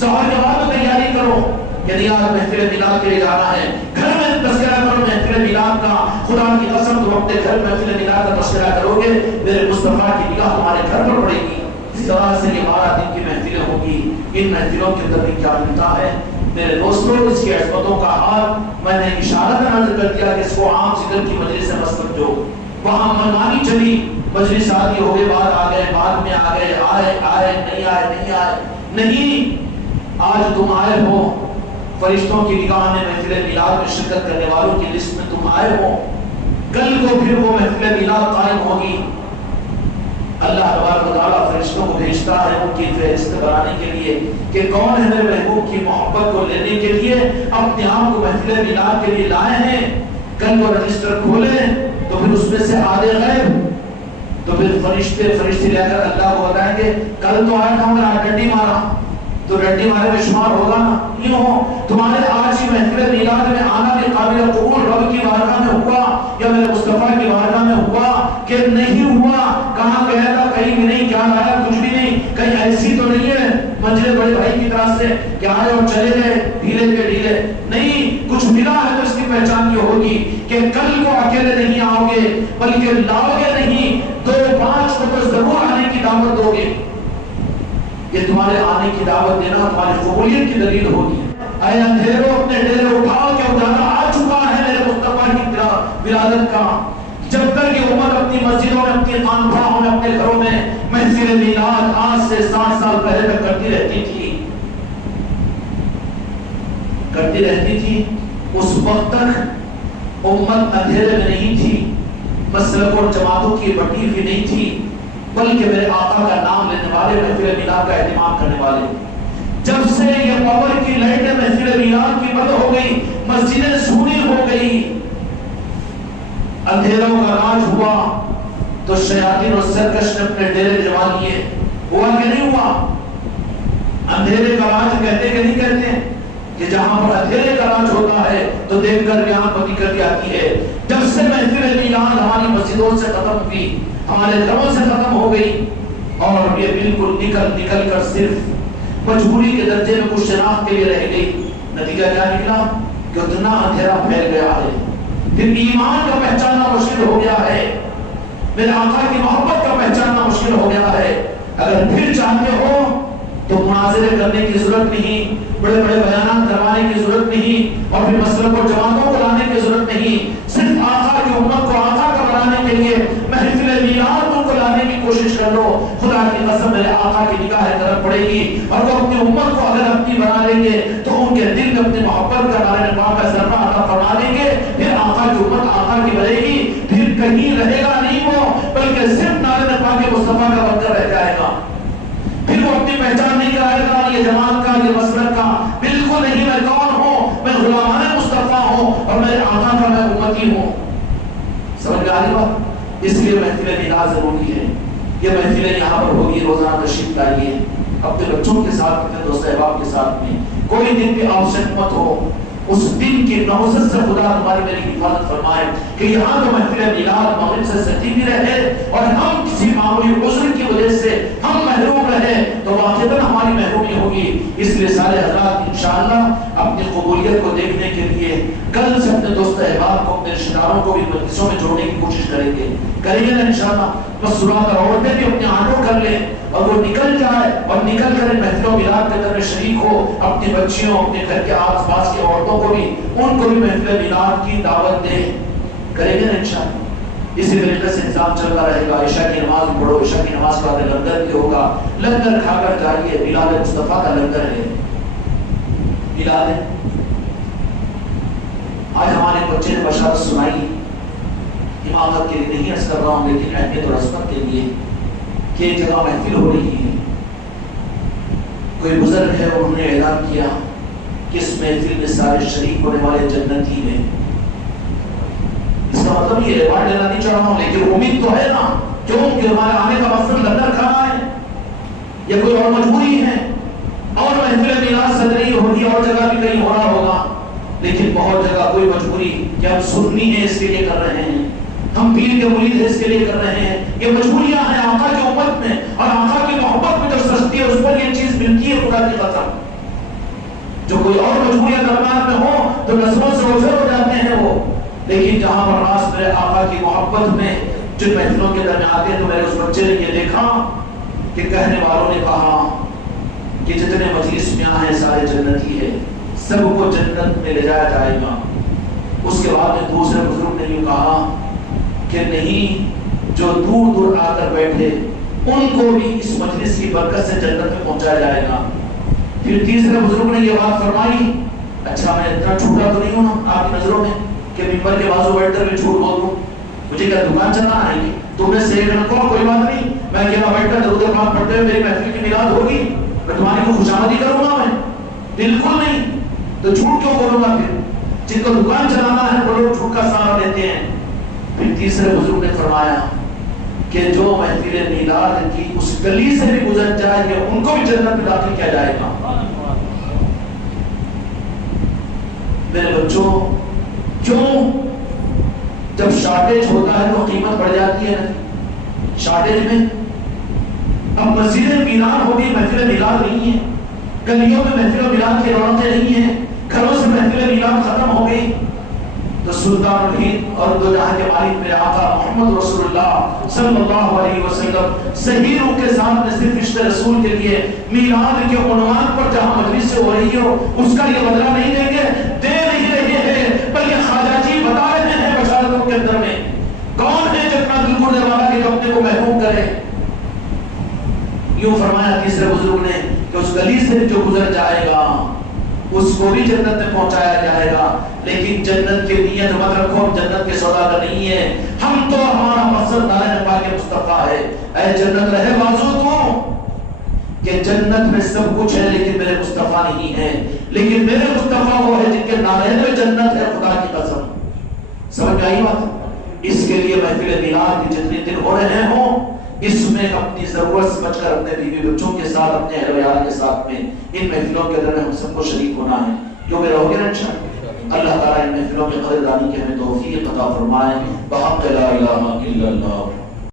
سوال کے بعد تیاری کرو کہ آج محفل میلاد کے لیے جانا ہے. گھر میں تذکرہ کرو محفل میلاد کا. خدا کی قسم تم اپنے گھر محفل میلاد کا تذکرہ کرو گے, میرے مصطفیٰ کی نگاہ تمہارے گھر پر پڑے گی. اس طرح سے یہ 12 دن کی محفلیں ہوگی. ان محفلوں کے اندر بھی کیا ملتا ہے میرے دوستوں, اس کی عظمتوں کا حال میں نے اشارہ نظر کر دیا کہ اس کو عام ذکر کی مجلس سے مت سمجھو. وہاں منمانی چلی, مجلس آدھی ہو گئے, بعد آ گئے, بعد میں آ گئے, آئے نہیں آئے, نہیں آئے نہیں. آج تم آئے ہو, فرشتوں کی نگاہ میں محفل میلاد میں شرکت کرنے والوں کی لسٹ میں تم آئے ہو. کل کو پھر وہ محفل میلاد قائم ہوگی. اللہ تبارک و تعالیٰ فرشتوں کو بھیجتا ہے ان کی فہرست بنانے کے لیے کہ کون ہے میرے محبوب کی محبت کو لینے کے لیے اپنے آپ کو محفل میلاد کے لیے لائے ہیں. کل کو رجسٹر کھولیں تو پھر اس میں سے آدھے غیب, تو پھر فرشتے لے کر اللہ کو بتائیں گے کل تو آیا تھا مگر آج ڈنڈی مارا, تو ڈنڈی مارے میں شمار ہوگا نا. یوں تمہارے آج ہی محفل میلاد میں آنا بھی قابل قبول رب کی بارگاہ میں ہوا یا میرے مصطفیٰ کی بارگاہ میں ہوا کہ نہیں ہوا؟ کہاں گیا تھا, کہیں بھی نہیں, کیا لایا, کچھ بھی نہیں. کہیں ایسی تو نہیں ہے منجلے بڑے بھائی کی طرح سے کہ آئے اور چلے گئے ڈھیلے کے ڈھیلے. نہیں, کچھ ملا ہے تو اس کی پہچان یہ ہوگی کہ کل کو اکیلے نہیں آؤ گے بلکہ لاؤ گے نہیں, 2-5 کو تو ضرور آنے کی دعوت دو گے. یہ تمہارے آنے کی دعوت دینا تمہاری قبولیت کی دلیل ہوگی. اے اندھیروں اپنے ڈیرے اٹھاؤ کہ اجالا آ چکا ہے میرے مصطفیٰ کی ولادت کا. جب تک یہ امت اپنی مسجدوں میں, اپنی خانقاہوں میں, اپنے گھروں میں محفل میلاد آج سے 60 سال پہلے تک کرتی رہتی تھی, اس وقت تک امت اندھیرے میں نہیں تھی, مسلک اور جماعتوں کی بٹی ہوئی نہیں تھی, بلکہ میرے آقا کا نام لینے والے, محفل میلاد کا اہتمام کرنے والے. جب سے یہ پاور کی لائٹیں محفل میلاد کی بند ہو گئی, مسجدیں سونی ہو گئی, اندھیروں کا راج ہوا, تو شیاطین اور سرکش نے اپنے ڈیرے جما لیے. ہوا کہ نہیں ہوا؟ اندھیرے کا راج کہتے کہ نہیں کہتے؟ کہ جہاں پر اندھیرے کا راج ہوتا ہے تو دیکھ کر ریاض بندی کر دی آتی ہے۔ جب سے محفل میلاد ہماری مسجدوں سے ختم ہوئی، ہمارے گھروں سے ختم ہو گئی، اور یہ بالکل نکل کر صرف مجبوری کے درجے میں کچھ شناخت کے لیے رہ گئی، نتیجہ کیا نکلا کہ اتنا اندھیرا پھیل گیا ہے، پھر ایمان کا پہچاننا مشکل ہو گیا ہے، میرے آقا کی محبت کا پہچاننا مشکل ہو گیا ہے۔ اگر پھر چاہتے ہو تو مناظرے کرنے کی ضرورت نہیں، بڑے بڑے بیانات کروانے کی ضرورت نہیں، اور پھر مسلک اور جماعتوں کو لانے کی ضرورت نہیں، صرف آقا کی امت کو آقا کا بنانے کے لیے محفل میلاد کو لانے کی کوشش کر لو، خدا کی قسم میرے آقا کی نگاہ کرم پڑے گی، اور وہ اپنی امت کو اگر اپنی بنا لیں گے تو ان کے دل میں اپنی محبت کا بارے میں پاک ذرہ عطا فرما دیں گے، پھر آقا کی امت آقا کی بنے گی، پھر کہیں رہے گا نہیں وہ، بلکہ صرف نعرہ پاک مصطفیٰ کا بن کر رہ جائے گا، پھر وہ اپنی پہچان نہیں کرائے گا یہ جماعت کا یہ مسلک کا، بالکل نہیں، میں کون ہوں، میں غلامان مصطفیٰ ہوں اور میرے آقا کا میں امتی ہوں۔ سمجھ میں آ رہی بات؟ اس لیے محفل میلاد ضروری ہے، یہ محفلیں یہاں پر ہوگی، روزانہ تشریف لائیے اپنے بچوں کے ساتھ، اپنے دوست احباب کے ساتھ میں، کوئی دن بھی آبسنٹ مت ہو، اس دن کی نوزت سے خدا تمہاری میری حفاظت فرمائے کہ یہاں تو محفل میلاد مغرب سے سجی بھی رہے، اور ہم کسی معمولی عذر کی وجہ سے ہم محروم رہے تو واقعتاً ہماری محرومی ہوگی۔ اس لیے سارے حضرات انشاءاللہ اپنی قبولیت کو دیکھنے کے لیے کل سے اپنے دوست احباب کو، اپنے رشتہ داروں کو بھی مجلسوں میں جوڑنے کی کوشش کریں گے نا انشاءاللہ۔ مسئولات اور عورتیں بھی اپنے آنوں کر لیں اور وہ نکل جائے، اور نکل کر محفل و میلاد کے در میں شریک ہو، اپنی بچیوں، اپنے گھر کے آس پاس کی عورتوں کو بھی، ان کو بھی محفل میلاد کی دعوت دیں، کریں گے نا انشاءاللہ۔ اسی طریقے سے انتظام چلتا رہے گا، عشاء کی نماز پڑھو، عشاء کی نماز کے بعد لنگر بھی ہوگا، لنگر کھا کر جائیے، میلاد مصطفیٰ کا لنگر ہے، میلاد ہے۔ آج ہمارے بچے نے بشارت سنائی، امامت کے لیے نہیں عرض کر رہا ہوں لیکن اہمیت اور عظمت کے لیے، کہ ایک جگہ محفل ہو رہی ہے، کوئی بزرگ ہے انہوں نے اعلان کیا کہ اس محفل میں سارے شریک ہونے والے جنتی ہیں۔ اس کا مطلب یہ ریوارڈ لینا نہیں چاہ رہا ہوں، لیکن امید تو ہے نا، کیوں کہ ہمارے آنے کا مقصد لنگر کھانا ہے یا کوئی اور مجبوری ہے، اور محفل میلاد سج رہی ہوگی، اور جگہ بھی کہیں ہو رہا ہوگا، لیکن بہت جگہ کوئی مجبوری کہ ہم سنی ہے اس کے لیے کر رہے ہیں، ہم پیر کے مرید ہے اس کے لیے کر رہے ہیں، یہ مجبوریاں ہیں آقا کی امت میں، اور آقا کی محبت میں جو سجتی ہے اس پر یہ چیز ملتی ہے خدا کی قسم۔ جو کوئی اور مجبوریاں درمیان میں ہو تو نظروں سے اوجھل ہو جاتے ہیں وہ، لیکن جہاں پر راس میرے آقا کی محبت میں جن محفلوں کے درمیان آتے ہیں تو میرے اس بچے نے یہ دیکھا کہ کہنے والوں نے کہا کہ جتنے مجلس میں آئے سارے جنتی ہے، سب کو جنت میں لے جایا جائے گا۔ اس کے بعد میں دوسرے بزرگ نے یہ کہا کہ نہیں، جو دور دور آ کر بیٹھے ان کو بھی اس مجلس کی برکت سے جنت میں پہنچایا جائے گا۔ پھر تیسرے بزرگ نے یہ بات فرمائی، اچھا میں اتنا چھوٹا تو نہیں ہوں آپ کی نظروں میں کہ ممبر کے بازو بیٹھ کر میں جھوٹ بول دوں، مجھے کیا دکان چلانا ہے؟ تم نے سے ایک رکھو، کوئی بات نہیں، میں اکیلا بیٹھ کر درود پاک پڑھتے ہوئے میری محفل کی میلاد ہوگی، میں تمہاری کو خوشامدی کروں گا؟ میں بالکل نہیں، تو جھوٹ کیوں بولوں گا؟ پھر جن کو دکان چلانا ہے وہ لوگ جھوٹ کا سہارا لیتے ہیں۔ پھر تیسرے بزرگ نے فرمایا کہ جو محفل میلاد کی اس گلی سے بھی گزر جائے گے ان کو بھی جنت میں داخل کیا جائے گا۔ میرے بچوں، کیوں جب شارٹیج ہوتا ہے تو قیمت بڑھ جاتی ہے؟ شارٹیج میں اب مسجدیں ویران ہو گئی، محفل میلاد نہیں ہے، گلیوں میں محفل میلاد کی رونقیں نہیں ہیں، گھروں سے محفل میلاد ختم ہو گئی، تو سلطان الہند اور دو جہاں کے مالک میرے آقا محمد رسول اللہ صلی اللہ علیہ وسلم صحیح روح کے ساتھ نے صرف عشق رسول کے لیے میلاد کے عنوان پر جہاں مجلس سے ہو رہی ہو اس کا یہ بدلہ نہیں دیں گے، دے نہیں رہے ہیں، بلکہ خواجہ جی بتا رہے ہیں بشارتوں کے اندر میں کون ہے جو اپنا دل کو دے والا کہ اپنے کو محروم کرے۔ یوں فرمایا تیسرے بزرگ نے کہ اس گلی سے جو گزر جائے گا اس کو بھی جنت میں پہنچایا جائے گا، لیکن جنت کی نیت مت رکھو، جنت کے سوداگر نہیں ہے ہم، تو ہمارا مقصد نعرہ پاک مصطفیٰ ہے۔ اے جنت رہے بازو تو کہ جنت میں سب کچھ ہے لیکن میرے مصطفیٰ نہیں ہے، لیکن میرے مصطفیٰ وہ ہے جن کے نعرے میں جنت ہے، خدا کی قسم۔ سمجھ آئی بات؟ اس کے لیے محفل میلاد کے جتنے دن ہو رہے ہوں اس میں اپنی ضرورت سمجھ کر اپنے بیوی بچوں کے ساتھ، اپنے اہل و عیال کے ساتھ میں ان محفلوں کے اندر ہم سب کو شریک ہونا ہے۔ جو میرا ہو گیا اچھا. اللہ تعالیٰ ان محفلوں میں قدردانی کی ہمیں توفیق عطا فرمائے. بحق لا الہ الا اللہ.